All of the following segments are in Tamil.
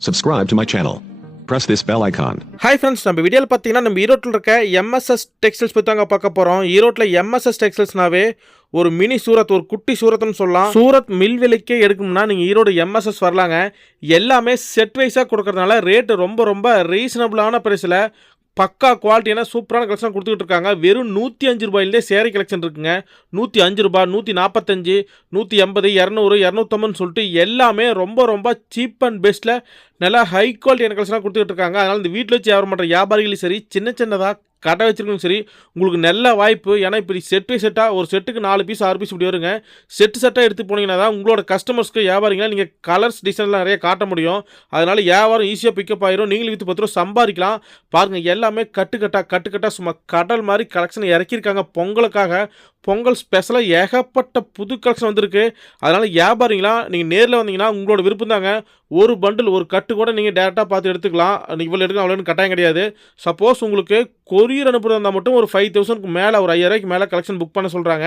Subscribe to my channel. Press this bell icon. Hi friends, நம்ம வீடியோவில் பார்த்தீங்கன்னா நம்ம ஈரோட்டில் இருக்க எம்எஸ்எஸ் டெக்ஸ்டைல்ஸ் பற்றி தாங்க பார்க்க போகிறோம். ஈரோட்டில் எம்எஸ்எஸ் டெக்ஸ்டைல்ஸ்னாவே ஒரு மினி சூரத், ஒரு குட்டி சூரத்னு சொல்லலாம். சூரத் மில் விலைக்கே எடுக்கணும்னா நீங்கள் ஈரோடு எம்எஸ்எஸ் வரலாங்க. எல்லாமே செட் வைஸாக கொடுக்கறதுனால ரேட்டு ரொம்ப ரொம்ப ரீசனபிளான ப்ரைஸில் பக்கா குவாலிட்டியான சூப்பரான கலெக்ஷன் கொடுத்துக்கிட்டு இருக்காங்க. வெறும் 105 ரூபாயிலே சேரீ கலெக்ஷன் இருக்குங்க. 105 ரூபாய், 145, 180, 200, 250 சொல்லிட்டு எல்லாமே ரொம்ப ரொம்ப சீப் அண்ட் பெஸ்ட்டில் நல்லா ஹை குவாலிட்டியான கலெக்ஷனாக கொடுத்துக்கிட்டு இருக்காங்க. அதனால் இந்த வீட்டில் வச்சு வியாபாரம் பண்ணுற வியாபாரிகளும் சரி, சின்ன சின்னதாக கடை வச்சிருக்கணும் சரி, உங்களுக்கு நல்ல வாய்ப்பு. ஏன்னா இப்படி செட் பை செட்டாக ஒரு செட்டுக்கு 4 பீஸ் 6 பீஸ் இப்படி வருங்க. செட்டாக எடுத்து போனீங்கன்னா தான் உங்களோட கஸ்டமர்ஸ்க்கு வியாபாரிங்களா நீங்கள் கலர்ஸ் டிசைன்லாம் நிறைய காட்ட முடியும். அதனால் வியாபாரம் ஈஸியாக பிக்கப் ஆயிரும். நீங்களும் விற்று 10 ரூபா சம்பாதிக்கலாம். பாருங்கள், எல்லாமே கட்டுக்கட்டாக சும்மா கடல் மாதிரி கலெக்ஷன் இறக்கியிருக்காங்க. பொங்கல் ஸ்பெஷலாக ஏகப்பட்ட புது கலெக்ஷன் வந்திருக்கு. அதனால் வியாபாரிங்களாம் நீங்கள் நேரில் வந்தீங்கன்னா உங்களோட விருப்பம் தாங்க. ஒரு பண்டில், ஒரு கட்டு கூட நீங்கள் டேரெக்டாக பார்த்து எடுத்துக்கலாம். இவ்வளோ எடுக்கலாம் அவ்வளோன்னு கட்டாயம் கிடையாது. சப்போஸ் உங்களுக்கு கொரியர் அனுப்புறதா இருந்தால் மட்டும் ஒரு 5000க்கு மேலே, ஒரு 5000 மேலே கலெக்ஷன் புக் பண்ண சொல்கிறாங்க.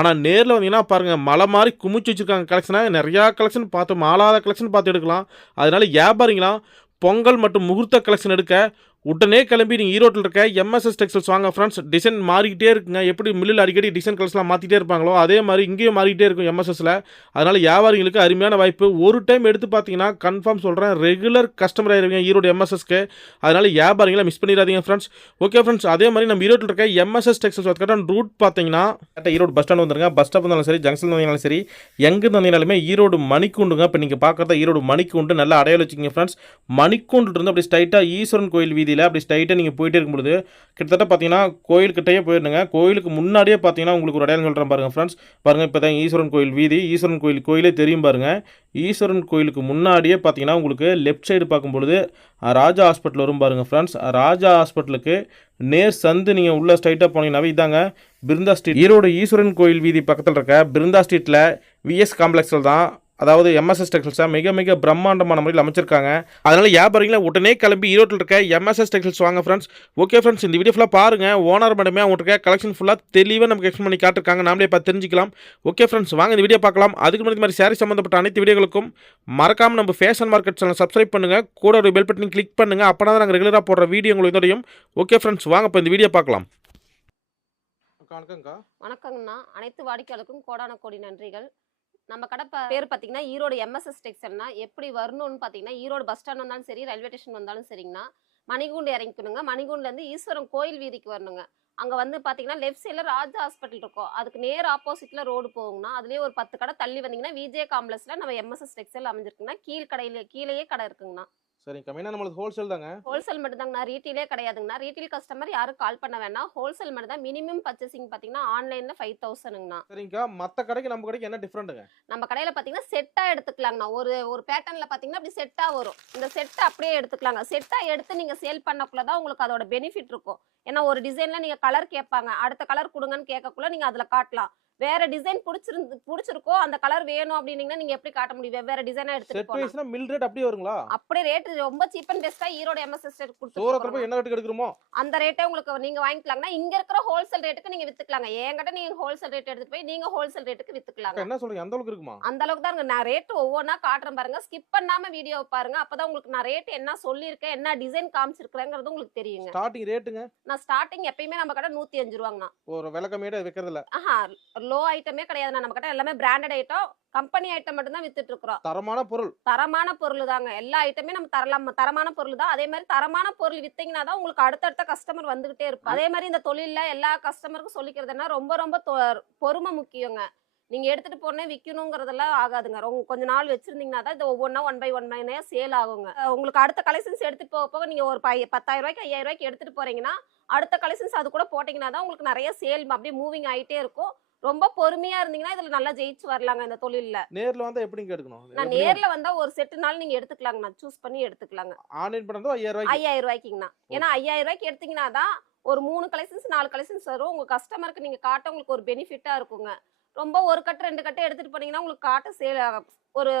ஆனால் நேரில் வந்தீங்கன்னா பாருங்கள், மலை மாதிரி குமிச்சு வச்சுருக்காங்க கலெக்ஷனை. நிறையா கலெக்ஷன் பார்த்து, மாலாத கலெக்ஷன் பார்த்து எடுக்கலாம். அதனால் வியாபாரிங்களாம் பொங்கல் மற்றும் முகூர்த்த கலெக்ஷன் எடுக்க உடனே கிளம்பி நீங்கள் ஈரோட்டில் இருக்க எம்எஸ்எஸ் டெக்ஸ்டைல்ஸ் வாங்க ஃப்ரெண்ட்ஸ். டிசைன் மாறிக்கிட்டே இருக்குங்க. எப்படி மில்லில் அடிக்கடி டிசைன் கலர்ஸ்லாம் மாற்றிட்டே இருப்பாங்களோ அதே மாதிரி இங்கேயும் மாறிக்கிட்டே இருக்கும் எம்எஸ்எஸில். அதனால் வியாபாரிகளுக்கு அருமையான வாய்ப்பு. ஒரு டைம் எடுத்து பார்த்தீங்கன்னா கன்ஃபார்ம் சொல்கிறேன், ரெகுலர் கஸ்டமர் ஆயிருவீங்க ஈரோடு எம்எஸ்எஸ்க்கு. அதனால் வியாபாரிகளை மிஸ் பண்ணிடாதீங்க ஃப்ரெண்ட்ஸ். ஓகே ஃப்ரெண்ட்ஸ், அதே மாதிரி நம்ம ஈரோட்டில் இருக்க எம்எஸ்எஸ் டெக்ஸ்டைல்ஸ் கரெக்டான ரூட் பார்த்தீங்கன்னா ஈரோடு பஸ் ஸ்டாண்ட் வந்துருங்க. பஸ் ஸ்டாப் இருந்தாலும் சரி, ஜங்ஷன் வந்தீங்கனாலும் சரி, எங்கே வந்தீங்கனாலுமே ஈரோடு மணிக்கூண்டுங்க. இப்போ நீங்கள் பார்க்குறதா ஈரோடு மணிக்கூண்டு, நல்லா அடையாளம் வச்சுக்கிங்க ஃப்ரெண்ட்ஸ். மணிக்கூண்டு இருந்து அப்படி ஸ்ட்ரைட்டாக ஈஸ்வரன் கோயில் வீதியில் அப்படி ஸ்ட்ரைட்டாக நீங்கள் போயிட்டே இருக்கும்போது கிட்டத்தட்ட பார்த்தீங்கன்னா கோயில்கிட்டயே போயிருந்துங்க. கோயிலுக்கு முன்னாடியே பார்த்தீங்கன்னா உங்களுக்கு ஒரு அடையாளம் சொல்கிறேன் பாருங்கள் ஃப்ரெண்ட்ஸ். பாருங்கள், இப்போ தான் ஈஸ்வரன் கோயில் வீதி, ஈஸ்வரன் கோயிலே தெரியும் பாருங்கள். ஈஸ்வரன் கோயிலுக்கு முன்னாடியே பார்த்தீங்கன்னா உங்களுக்கு லெஃப்ட் சைடு பார்க்கும்பொழுது ராஜா ஹாஸ்பிட்டல் வரும் பாருங்கள் ஃப்ரெண்ட்ஸ். ராஜா ஹாஸ்பிட்டலுக்கு நேர் சந்து நீங்கள் உள்ளே ஸ்ட்ரைட்டாக போனீங்கன்னாவே இதாங்க பிருந்தா ஸ்ட்ரீட். ஈரோடு ஈஸ்வரன் கோயில் வீதி பக்கத்தில் இருக்க பிருந்தா ஸ்ட்ரீட்டில் விஎஸ் காம்ப்ளெக்ஸில் தான், அதாவது எம்எஸ்எஸ் டெக்ஸ்டைல்ஸாக மிக மிக பிரம்மாண்டமான முறையில் அமைச்சிருக்காங்க. அதனால் வியாபாரிகளை உடனே கிளம்பி ஈரோட்டில் இருக்க எம்எஸ்எஸ் டெக்ஸ்டைல்ஸ் வாங்க ஃப்ரெண்ட்ஸ். ஓகே ஃப்ரெண்ட்ஸ், இந்த வீடியோ ஃபுல்லாக பாருங்கள். ஓனர் மேடமே அவங்கள்ட்ட கலெக்ஷன் ஃபுல்லாக தெளிவாக நமக்கு எக்ஸ்பிளைன் பண்ணி காட்டிருக்காங்க. நாமளே பார்த்து தெரிஞ்சிக்கலாம். ஓகே ஃப்ரெண்ட்ஸ், வாங்க இந்த வீடியோ பார்க்கலாம். அதுக்கு முன்னாடி மாதிரி சாரி சம்மந்தப்பட்ட அனைத்து வீடியோகளுக்கும் மறக்காமல் நம்ம ஃபேஷன் மார்க்கெட் சேனல் சப்ஸ்கிரைப் பண்ணுங்கள். கூட ஒரு பெல் பட்டன் கிளிக் பண்ணுங்கள். அப்போ தான் நாங்கள் ரெகுலராக போடுற வீடியோ உங்களுக்கு இதோடையும். ஓகே ஃப்ரெண்ட்ஸ், வாங்க இப்போ இந்த வீடியோ பார்க்கலாம். வணக்கங்கண்ணா. அனைத்து வாடிக்கையாளருக்கும் கோடான கோடி நன்றிகள். நம்ம கடை பேர் பார்த்தீங்கன்னா ஈரோடு எம்எஸ்எஸ் டெக்ஸ்டைல்னா எப்படி வரணும்னு பார்த்தீங்கன்னா, ஈரோடு பஸ் ஸ்டாண்ட் வந்தாலும் சரி, ரயில்வே ஸ்டேஷன் வந்தாலும் சரிங்கண்ணா, மணிகூண்டு இறங்கிக்கணுங்க. மணிகூண்டுலேருந்து ஈஸ்வரன் கோயில் வீதிக்கு வரணுங்க. அங்கே வந்து பார்த்தீங்கன்னா லெஃப்ட் சைடில் ராஜா ஹாஸ்பிட்டல் இருக்கும். அதுக்கு நேர் ஆப்போசிட்டில் ரோடு போகுங்கண்ணா. அதுலேயே ஒரு 10 கடை தள்ளி வந்தீங்கன்னா விஜே காம்ப்ளெக்ஸில் நம்ம எம்எஸ்எஸ் டெக்ஸ்டைல் அமைஞ்சிருக்குங்கண்ணா. கீழேயே கடை இருக்குங்கண்ணா. சரிங்க, மெயினாக நம்மளுக்கு ஹோல்சேல் தாங்க. ஹோல்சேல் மட்டும் தாங்கண்ணா, ரீட்டெயிலே கிடையாதுங்கண்ணா. ரீட்டெயில் கஸ்டமர் யாரும் கால் பண்ண வேணாம். ஹோல்சேல் மட்டும் தான். மினிமம் பர்ச்சேசிங் பார்த்தீங்கன்னா ஆன்லைனில் 5000ங்கண்ணா. சரிங்கக்கா, மற்ற கடைக்கு நம்ம கடைக்கு என்ன டிஃப்ரெண்ட்டுங்க? நம்ம கடையில் பார்த்தீங்கன்னா செட்டாக எடுத்துக்கலாங்கண்ணா. ஒரு பேட்டர்னில் பார்த்தீங்கன்னா அப்படி செட்டாக வரும். இந்த செட்டை அப்படியே எடுத்துக்கலாங்க. செட்டாக எடுத்து நீங்கள் சேல் பண்ணக்குள்ள தான் உங்களுக்கு அதோட பெனிஃபிட் இருக்கும். ஏன்னா ஒரு டிசைனில் நீங்கள் கலர் கேட்பாங்க, அடுத்த கலர் கொடுங்கன்னு கேட்கக்குள்ள நீங்கள் அதில் காட்டலாம். வேற டிசைன் பிடிச்சிருக்கோ அந்த கலர் வேணும் அப்படின்னீங்கன்னா நீங்க எப்படி காட்ட முடியும்? வெவ்வேற டிசைனா எடுத்துட்டு போலாம். மில் ரேட் அப்படியே வருங்களா? அப்படியே ரேட் ரொம்ப சீப் அண்ட் பெஸ்டா ஈரோடு எம்எஸ்எஸ் கொடுத்துருக்கோம். என்ன ரேட்டுக்கு எடுக்கறோமோ அந்த ரேட்டே உங்களுக்கு நீங்க வாங்கிக்கலாம்னா, இங்க இருக்கிற ஹோல்சேல் ரேட்டுக்கு நீங்க வித்துக்கலாங்க. என்கிட்ட நீங்க ஹோல்சேல் ரேட் எடுத்துட்டு போய் நீங்க ஹோல்சேல் ரேட்டுக்கு வித்துக்கலாங்க. என்ன சொல்றீங்க? அந்த அளவுக்கு இருக்குமா? அந்த அளவுக்கு தான் நான் ரேட் ஒவ்வொன்றா காட்டுறேன் பாருங்க. ஸ்கிப் பண்ணாம வீடியோ பாருங்க. அப்பதான் உங்களுக்கு நான் ரேட் என்ன சொல்லியிருக்கேன், என்ன டிசைன் காமிச்சிருக்கிறேங்கிறது உங்களுக்கு தெரியுங்க. ஸ்டார்டிங் ரேட்டுங்க? நான் ஸ்டார்டிங் எப்பயுமே நம்ம கடை 105 ரூபாங்கண்ணா. ஒரு விலை கம்மியா வைக்கிறது இல்ல. லோ ஐட்டமே கிடையாது. நம்ம கிட்ட எல்லாமே பிராண்டட் ஐட்டம், கம்பெனி ஐட்டம் மட்டும் தான் வித்துட்டு இருக்கோம். தரமான பொருள் தாங்க. எல்லா ஐட்டமே நம்ம தரமான பொருள் தான். அதே மாதிரி தரமான பொருள் வித்தீங்கன்னா தான் உங்களுக்கு அடுத்தடுத்த கஸ்டமர் வந்துகிட்டே இருக்கும். அதே மாதிரி இந்த தொழில எல்லா கஸ்டமருக்கும் சொல்லிக்கிறதுனா ரொம்ப ரொம்ப பொறுமை முக்கியங்க. நீங்க எடுத்துட்டு போனே விற்கணுங்கிறதெல்லாம் ஆகாதுங்க. கொஞ்ச நாள் வச்சிருந்தீங்கன்னா தான் இது ஒவ்வொன்றா 1 by 1 சேல் ஆகுங்க. உங்களுக்கு அடுத்த கலெக்ஷன்ஸ் எடுத்துட்டு போக நீங்க ஒரு 10,000 ரூபாய்க்கு 5,000 ரூபாய்க்கு எடுத்துட்டு போறீங்கன்னா அடுத்த கலெக்ஷன்ஸ் அது கூட போட்டீங்கன்னா தான் உங்களுக்கு நிறைய சேல் அப்படியே மூவிங் ஆயிட்டே இருக்கும். ரொம்ப பொறுமையா இருந்தீங்கன்னா இதுல நல்லா ஜெயிச்சு வரலாங்க இந்த தொழில்ல. நேர்ல வந்தா எப்படிங்க எடுக்கணும்? நான் நேர்ல வந்தா ஒரு செட்னால நீங்க எடுத்துக்கலாங்க. நான் சூஸ் பண்ணி எடுத்துக்கலாங்க. ஆன்லைன் பண்ணதோ 5,000 ரூபாய்க்குங்கண்ணா. ஏன்னா 5,000 ரூபாய்க்கு எடுத்தீங்கன்னா தான் ஒரு 3 கலெக்ஷன்ஸ் 4 கலெக்ஷன்ஸ் வரும். உங்க கஸ்டமருக்கு நீங்க காட்ட உங்களுக்கு ஒரு பெனிஃபிட்டா இருக்குங்க. ரொம்ப ஒரு கட்டு 2 கட்டு எடுத்துட்டு போனீங்கன்னா உங்களுக்கு காட்ட சேல் ஒரு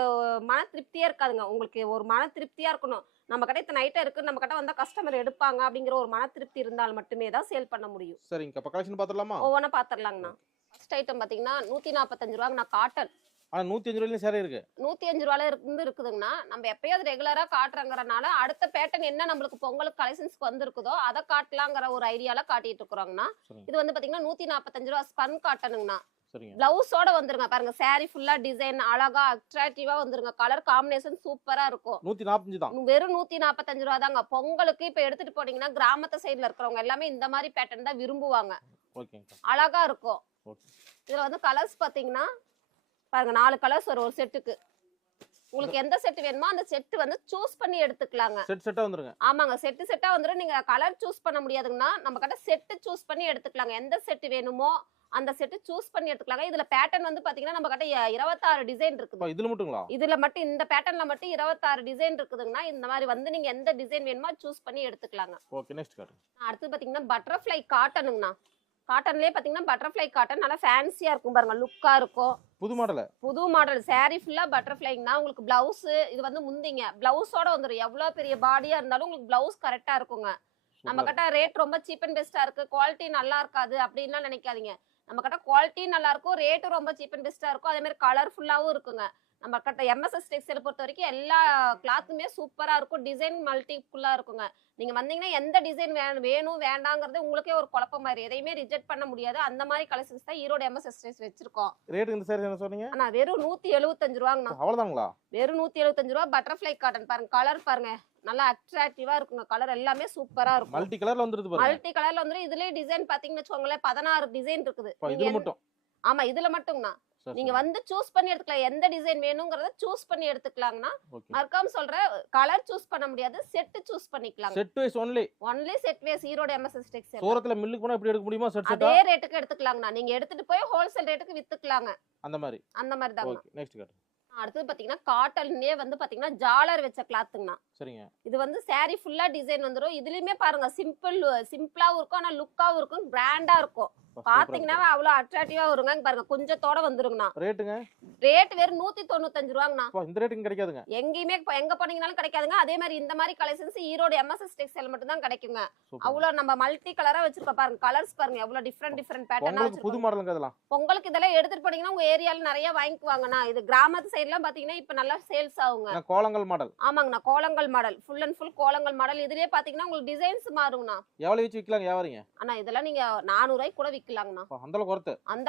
மன திருப்தியா இருக்காதுங்க. உங்களுக்கு ஒரு மன திருப்தியா இருக்கணும். நம்ம கடை இத்தனை ஐட்டம் இருக்கு, நம்ம கடை வந்தா கஸ்டமர் எடுப்பாங்க அப்படிங்கிற ஒரு மன திருப்தி இருந்தால் மட்டுமே தான் சேல் பண்ண முடியும். சரிங்க, அப்ப கலெக்ஷன் பாத்துறலாமா? ஒவ்வொன்றா பாத்துறலாங்கண்ணா. ஃபர்ஸ்ட் ஐட்டம் பாத்தீங்கன்னா 145 ரூபாங்க. நான் காட்டன் ஆனா 105 ரூபாயில சேரீ இருக்கு. 105 ரூபாயில இருக்குதுங்கண்ணா. நம்ம எப்பயாவது ரெகுலரா காட்டுறங்கறனால அடுத்த பேட்டர்ன் என்ன நம்மளுக்கு பொங்கலுக்கு கலெக்ஷன்ஸ்க்கு வந்திருக்குதோ அதை காட்டலாங்கிற ஒரு ஐடியால காட்டிட்டு இருக்கிறோங்கண்ணா. இது வந்து பாத்தீங்கன்னா 145 ரூபாய் ஸ்பன் காட்டனுங்கண்ணா. பிளவுஸோட வந்துருங்க பாருங்க. சாரி ஃபுல்லா டிசைன் அழகா அட்ராக்டிவா வந்துருங்க. கலர் காம்பினேஷன் சூப்பரா இருக்கும். 145 தான். வெறும் 145 ரூபா தாங்க. பொங்கலுக்கு இப்ப எடுத்துட்டு போனீங்கன்னா கிராமத்து சைடுல இருக்கிறவங்க எல்லாமே இந்த மாதிரி பேட்டர்ன் தான் விரும்புவாங்க. அழகா இருக்கும். இதுல வந்து கலர்ஸ் பாத்தீங்கன்னா பாருங்க 4 கலர்ஸ் வரும் ஒரு செட்டுக்கு. உங்களுக்கு எந்த செட் வேணுமோ அந்த செட் வந்து சூஸ் பண்ணி எடுத்துக்கலாங்க. செட் செட்டா வந்துருங்க. ஆமாங்க, செட்டா வந்துரும். நீங்க கலர் சூஸ் பண்ண முடியாதுங்கன்னா நம்ம கிட்ட செட் சூஸ் பண்ணி எடுத்துக்கலாங்க. எந்த செட் வேணுமோ அந்த செட் சூஸ் பண்ணி எடுத்துக்கலாங்க. இதுல பேட்டர்ன் வந்து பாத்தீங்கன்னா நம்ம கிட்ட 26 டிசைன் இருக்குது. இதுல மட்டுங்களா? இதுல மட்டும் இந்த பேட்டர்ன்ல மட்டும் 26 டிசைன் இருக்குதுங்கன்னா இந்த மாதிரி வந்து நீங்க எந்த டிசைன் வேணுமோ சூஸ் பண்ணி எடுத்துக்கலாங்க. ஓகே, நெக்ஸ்ட் காட்டுங்க. அடுத்து பாத்தீங்கன்னா பட்டர்ஃப்ளை காட்டனுங்கண்ணா. காட்டன்லயே பாத்தீங்கன்னா பட்டர்ஃப்ளை காட்டன் நல்லா ஃபேன்சியா இருக்கும் பாருங்க. லுக்கா இருக்கும். புது மாடல் சாரி ஃபுல்லா பட்டர்ஃப்ளைங்கனா. உங்களுக்கு பிளவுஸ் இது வந்து முந்திங்க பிளவுஸோட வந்துரும். எவ்வளவு பெரிய பாடியா இருந்தாலும் உங்களுக்கு பிளவுஸ் கரெக்டா இருக்குங்க. நம்ம கிட்ட ரேட் ரொம்ப சீப் அண்ட் பெஸ்டா இருக்கு, குவாலிட்டி நல்லா இருக்காது அப்படின்லாம் நினைக்காதீங்க. நம்ம கிட்ட குவாலிட்டி நல்லா இருக்கும், ரேட்டும் ரொம்ப சீப் அண்ட் பெஸ்டா இருக்கும். அதே மாதிரி கலர்ஃபுல்லாவும் இருக்குங்க. நம்ம கிட்ட எம்எஸ்எஸ் டெக்ஸ்டைல் பொறுத்த வரைக்கும் எல்லா கிளாத்துமே சூப்பரா இருக்கும். டிசைன் மல்டிபிளா இருக்குங்க. நீங்க வந்தீங்கன்னா எந்த டிசைன் வேணும் வேண்டாங்கிறது உங்களுக்கே ஒரு குழப்பம் மாதிரி. எதையுமே ரிஜெக்ட் பண்ண முடியாது. அந்த மாதிரி கலெக்ஷன்ஸ் தான் ஈரோடு எம்எஸ்எஸ் டெக்ஸ்டைல்ஸ் வச்சிருக்கோம். ரேட் இந்த சாரி என்ன சொன்னீங்க? அண்ணா வெறும் 175 ரூபாங்கண்ணா. அவ்வளவுதாங்களா? வெறும் 175 ரூபா. பட்டர்ஃப்ளை காட்டன் பாருங்க. கலர் பாருங்க நல்லா அட்ராக்டிவா இருக்குங்க. கலர் எல்லாமே சூப்பரா இருக்கும். மல்டி கலர்ல வந்துருது பாருங்க. மல்டி கலர்ல வந்துரும். இதுலயே டிசைன் பாத்தீங்கன்னா வெச்சுக்கோங்களேன் 16 டிசைன் இருக்குது. இதுல மட்டும்? ஆமா, இதுல மட்டும்னா நீங்க வந்து சூஸ் பண்ணி எடுத்துக்கலாம். எந்த டிசைன் வேணும்ங்கறத சூஸ் பண்ணி எடுத்துக்கலாம்னா. மறக்காம சொல்றேன், கலர் சூஸ் பண்ண முடியாது, செட் சூஸ் பண்ணிக்கலாம். Set wise only set wise. Erode MSS textile. சூரத்ல மில்லுக்கு போனா எப்படி எடுக்க முடியுமா செட் செட்டா? அதே ரேட்டுக்கு எடுத்துக்கலாம்னா. நீங்க எடுத்துட்டு போய் ஹோல்சேல் ரேட்டுக்கு வித்துக்கலாங்க. அந்த மாதிரி தான். ஓகே, நெக்ஸ்ட் காட்டு. அடுத்து பாத்தீங்கன்னா காட்டன்லயே வந்து பாத்தீங்கன்னா ஜாலர் வச்ச கிளாத்துங்கண்ணா. சரிங்க. இது வந்து சாரி ஃபுல்லா டிசைன் வந்துரும். இதுலயுமே பாருங்க சிம்பிளாவும் இருக்கும், ஆனா லுக்காவும் இருக்கும், பிராண்டா இருக்கும். பாத்தீங்கன்னா அவ்வளவு அட்ராக்டிவா வருங்க. பாருங்க கொஞ்சத்தோட வந்துருங்கண்ணா. ரேட்டுங்க? ரேட் வெறும் 195 ரூபாங்கண்ணா. இந்த ரேட்டுக்கு கிடைக்காதுங்க. எங்கேயுமே எங்க போனீங்கனாலும் கிடைக்காதுங்க. அதே மாதிரி இந்த மாதிரி கலெக்ஷன்ஸ் ஈரோடு எம்எஸ்எஸ் டெக்ஸ்டைல் மட்டும் தான் கிடைக்குங்க. அவ்வளவு நம்ம மல்டி கலரா வச்சிருக்கோம் பாருங்க. கலர்ஸ் பாருங்க எவ்வளவு டிஃபரெண்ட் பேட்டர்னா வச்சிருக்கோம். புது மாடலுங்க இதெல்லாம். உங்களுக்கு இதெல்லாம் எடுத்துட்டு போனீங்கன்னா உங்க ஏரியால நிறைய வாங்கிக்குவாங்கண்ணா. இது கிராமத்து சைடுலாம் பாத்தீங்கன்னா இப்ப நல்லா சேல்ஸ் ஆகுங்க. கோலங்கள் மாடல். ஆமாங்கண்ணா, கோலங்கள் model. Full and full Kolangal model. இதுலயே பாத்தீங்கன்னா உங்களுக்கு டிசைன்ஸ் மாறுங்கண்ணா. எவ்வளவு வச்சு விக்கலாம் வியாபாரிங்க? அண்ணா இதெல்லாம் நீங்க 400 ரூபாய்க்கு கூட விக்கலாங்கண்ணா. அந்த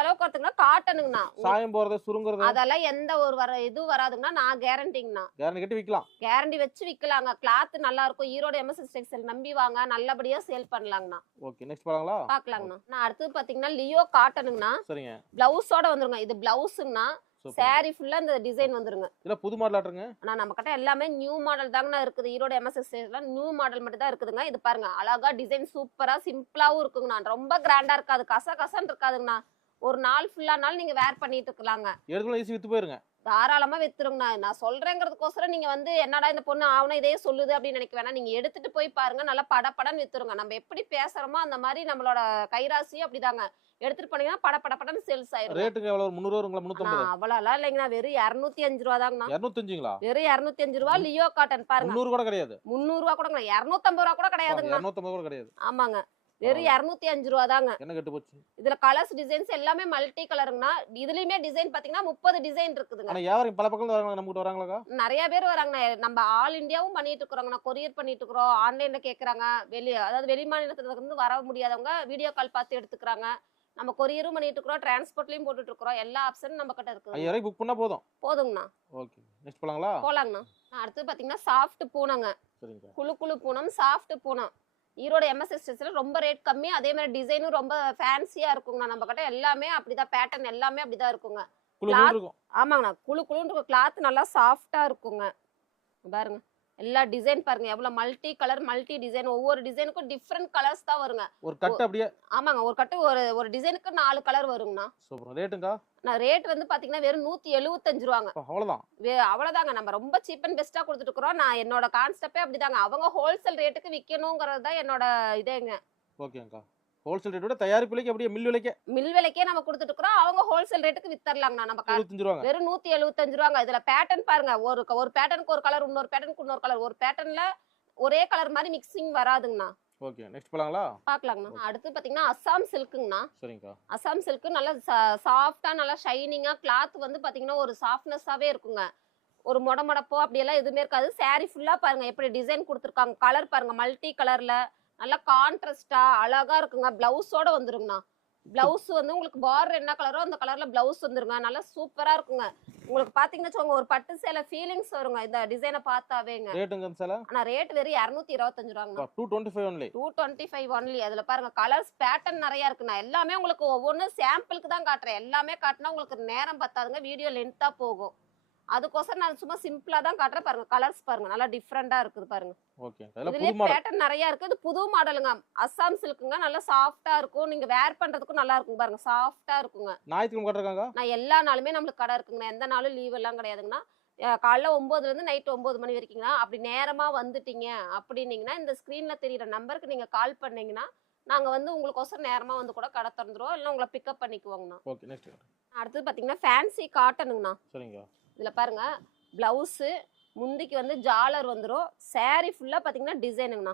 அளவுக்கு வரதுக்குன்னா காட்டனுங்கண்ணா. சாயம் போறது சுருங்குறது அதெல்லாம் எந்த ஒரு இது வராதுங்கண்ணா. நான் கேரண்டிங்கண்ணா. கேரண்டி கட்டி விக்கலாம். கேரண்டி வச்சு விக்கலாங்க. கிளாத் நல்லா இருக்கும். ஈரோடு எம்எஸ்எஸ் டெக்ஸ்டைல் நம்பி வாங்க, நல்லபடியா சேல் பண்ணலாங்கண்ணா. ஓகே, நெக்ஸ்ட் பார்க்கலாங்களா? நான் அடுத்து பாத்தீங்கன்னா லியோ காட்டனுங்கண்ணா. சரிங்க. பிளவுஸோட வந்துருங்க. இது பிளவுஸ்ங்கண்ணா. சாரி ஃபுல்லா இந்த டிசைன் வந்துருங்க. இல்ல புது மாடல் ஆட்டுங்க. ஆனா நம்ம கிட்ட எல்லாமே நியூ மாடல் தாங்கண்ணா இருக்குது. ஈரோடு எம்எஸ்எஸ் டெக்ஸ்டைல்ல நியூ மாடல் மட்டும் தான் இருக்குதுங்க. இது பாருங்க அழகா டிசைன் சூப்பரா சிம்பிளாவும் இருக்குங்கண்ணா. ரொம்ப கிராண்டா இருக்காது, கசகசன்னு இருக்காதுங்கண்ணா. ஒரு நாள் ஃபுல்லானாலும் நீங்க வேர் பண்ணிட்டு இருக்கலாங்க. எடுக்கலாம், ஈஸி வித்து போயிருங்க. தாராளமா வித்துருங்கண்ணா. நான் சொல்றேங்கிறதுக்கோசரம் நீங்க வந்து என்னடா இந்த பொண்ணு ஆவணம் இதே சொல்லுது அப்படின்னு நினைக்க வேணாம். நீங்க எடுத்துட்டு போய் பாருங்க, நல்லா படப்படன்னு வித்துருங்க. நம்ம எப்படி பேசுறோமோ அந்த மாதிரி நம்மளோட கைராசியும் அப்படிதாங்க. எடுத்துட்டு போனீங்கன்னா படப்படன்னு சேல்ஸ் ஆயிரும். ரேட்டுக்கு எவ்வளவு? 300 ரூபாங்களா? 350? அவ்வளவு இல்லைங்கண்ணா. வெறும் 205 ரூபா தாங்கண்ணா. 205ங்களா? வெறும் 205 ரூபா லியோ காட்டன் பாருங்க. 300 கூட கிடையாது. 300 ரூபா கூட கிடையாது. 250 ரூபா கூட கிடையாதுங்க. 250 கூட கிடையாது. ஆமாங்க, வெறும் 205 ரூபா தாங்க. என்ன கெட்டு போச்சு? இதுல கலர்ஸ் டிசைன்ஸ் எல்லாமே மல்டி கலருங்கண்ணா. இதுலயுமே டிசைன் பாத்தீங்கன்னா 30 டிசைன் இருக்குதுங்க. ஆனா யாரும் பல பக்கம் வராங்க, நம்ம கிட்ட வராங்களா? நிறைய பேர் வராங்கண்ணா. நம்ம ஆல் இந்தியாவும் பண்ணிட்டு இருக்கோங்கண்ணா. கொரியர் பண்ணிட்டு இருக்கோம். ஆன்லைன்ல கேக்குறாங்க. வெளி மாநிலத்துல இருந்து வர முடியாதவங்க வீடியோ கால் பார்த்து எடுத்துக்கிறாங்க. நம்ம கொரியரும் பண்ணிட்டு இருக்கோம், டிரான்ஸ்போர்ட்லயும் போட்டுட்டு இருக்கோம். எல்லா ஆப்ஷனும் நம்ம கிட்ட இருக்கு. 5000 புக் பண்ணா போதுங்கண்ணா. Okay, next போலாங்கண்ணா. அடுத்து பாத்தீங்கன்னா சாஃப்ட் பூனங்க. சரிங்க. குளு பூனம், சாஃப்ட் பூனம். ஈரோடு எம்எஸ்எஸ் டெக்ஸ்டைல்ல ரொம்ப ரேட் கம்மி. அதே மாதிரி டிசைனும் ரொம்ப ஃபேன்சியா இருக்குங்க. நம்ம கிட்ட எல்லாமே அப்படிதான், பேட்டர்ன் எல்லாமே அப்படிதான் இருக்குங்க. ஆமாங்கண்ணா, குளுன்னு இருக்கும். கிளாத் நல்லா சாஃப்டா இருக்குங்க. பாருங்க எல்லா டிசைன் பாருங்க எவ்வளவு மல்டி கலர் மல்டி டிசைன். ஒவ்வொரு டிசைனுக்கும் டிஃபரெண்ட் கலர்ஸ் தான் வருங்க. ஒரு கட் அப்படியே. ஆமாங்க, ஒரு கட்டு ஒரு டிசைனுக்கு 4 கலர் வருங்கண்ணா. சூப்பர். ரேட்டுங்க? நான் ரேட் வந்து பாத்தீங்கன்னா வெறும் 175 ரூபாங்க. அவ்வளவுதான். அவ்வளவுதாங்க. நம்ம ரொம்ப சீப் அண்ட் பெஸ்டா கொடுத்துட்டு இருக்கோம். நான் என்னோட கான்செப்டே அப்படிதாங்க. அவங்க ஹோல்சேல் ரேட்டுக்கு விற்கணுங்கிறது தான் என்னோட இதேங்க. ஓகேங்கா. ஹோல்சேல் ரேட் விட தயாரிப்பு விலைக்கு அப்படியே மில் விலைக்கே நம்ம கொடுத்துட்டு இருக்கோம். அவங்க ஹோல்சேல் ரேட்டுக்கு வித்தரலாங்கண்ணா. நம்ம 75 ரூபாங்க. வெறும் 175 ரூபாங்க. இதுல பேட்டர்ன் பாருங்க. ஒரு பேட்டர்னுக்கு ஒரு கலர், இன்னொரு பேட்டர்னுக்கு இன்னொரு கலர். ஒரு பேட்டர்ன்ல ஒரே கலர் மாதிரி மிக்சிங் வராதுங்கண்ணா. ஓகே நெக்ஸ்ட் போலாங்களா? பார்க்கலாங்கண்ணா. அடுத்து பாத்தீங்கன்னா அஸ்ஸாம் சில்க்குங்கண்ணா. சரிங்கக்கா. அஸ்ஸாம் சில்க் நல்லா சாஃப்டா நல்லா ஷைனிங்கா கிளாத் வந்து பாத்தீங்கன்னா ஒரு சாஃப்ட்னஸாவே இருக்குங்க. ஒரு மொடமொடப்போ அப்படியெல்லாம் எதுவுமே இருக்காது. சாரி ஃபுல்லா பாருங்க எப்படி டிசைன் கொடுத்துருக்காங்க. கலர் பாருங்க மல்டி கலர்ல நல்லா கான்ட்ராஸ்டா அழகா இருக்குங்க. பிளவுஸோட வந்துருங்கண்ணா. பிளவுஸ் வந்து உங்களுக்கு பார்டர் என்ன கலரோ அந்த கலர்ல பிளவுஸ் வந்துருங்க. நல்லா சூப்பரா இருக்குங்க. உங்களுக்கு பாத்தீங்கன்னா வச்சுக்கோங்க ஒரு பட்டு சேலை ஃபீலிங்ஸ் வருங்க இந்த டிசைனை பார்த்தாவேங்க. ரேட்டுங்க அந்த சேலை? ஆனா ரேட் வெறும் 225 ரூபாங்க. 225 only. 225 ஒன்லி. அதுல பாருங்க கலர்ஸ் பேட்டர்ன் நிறைய இருக்குண்ணா. எல்லாமே உங்களுக்கு ஒவ்வொன்னு சாம்பிளுக்கு தான் காட்டுறேன். எல்லாமே காட்டினா உங்களுக்கு நேரம் பத்தாதுங்க. வீடியோ லென்த்தா போகும். அதுக்கோசரம் நான் சும்மா சிம்பிளா தான் காட்டுறேன். பாருங்க கலர்ஸ் பாருங்க நல்லா டிஃப்ரெண்டா இருக்குது பாருங்க. ஓகே. இதுலயே பேட்டர்ன் நிறைய இருக்கு. இது புது மாடலுங்க. அஸ்ஸாம் சில்க்குங்க. நல்லா சாஃப்டா இருக்கும். நீங்க வேர் பண்றதுக்கும் நல்லா இருக்கும் பாருங்க. சாஃப்டா இருக்குங்க. ஞாயிற்றுக்கிழமை கடை இருக்காங்க? நான் எல்லா நாளுமே நம்மளுக்கு கடை இருக்குங்க. எந்த நாளும் லீவ் எல்லாம் கிடையாதுங்கண்ணா. காலைல 9ல இருந்து நைட் 9 மணி வரைக்குங்கண்ணா. அப்படி நேரமா வந்துட்டீங்க அப்படின்னீங்கன்னா இந்த ஸ்கிரீன்ல தெரியுற நம்பருக்கு நீங்க கால் பண்ணீங்கன்னா நாங்க வந்து உங்களுக்கோசரம் நேரமா வந்து கூட கடை திறந்துருவோம். இல்ல உங்களை பிக்கப் பண்ணிக்குவோங்கண்ணா. Okay next. அடுத்து பாத்தீங்கன்னா ஃபேன்சி காட்டனுங்கண்ணா. சரிங்க. இதுல பாருங்க பிளவுஸ் முந்திக்கு வந்து ஜாலர் வந்துரும். சாரி ஃபுல்லா பாத்தீங்கன்னா டிசைனுங்கண்ணா.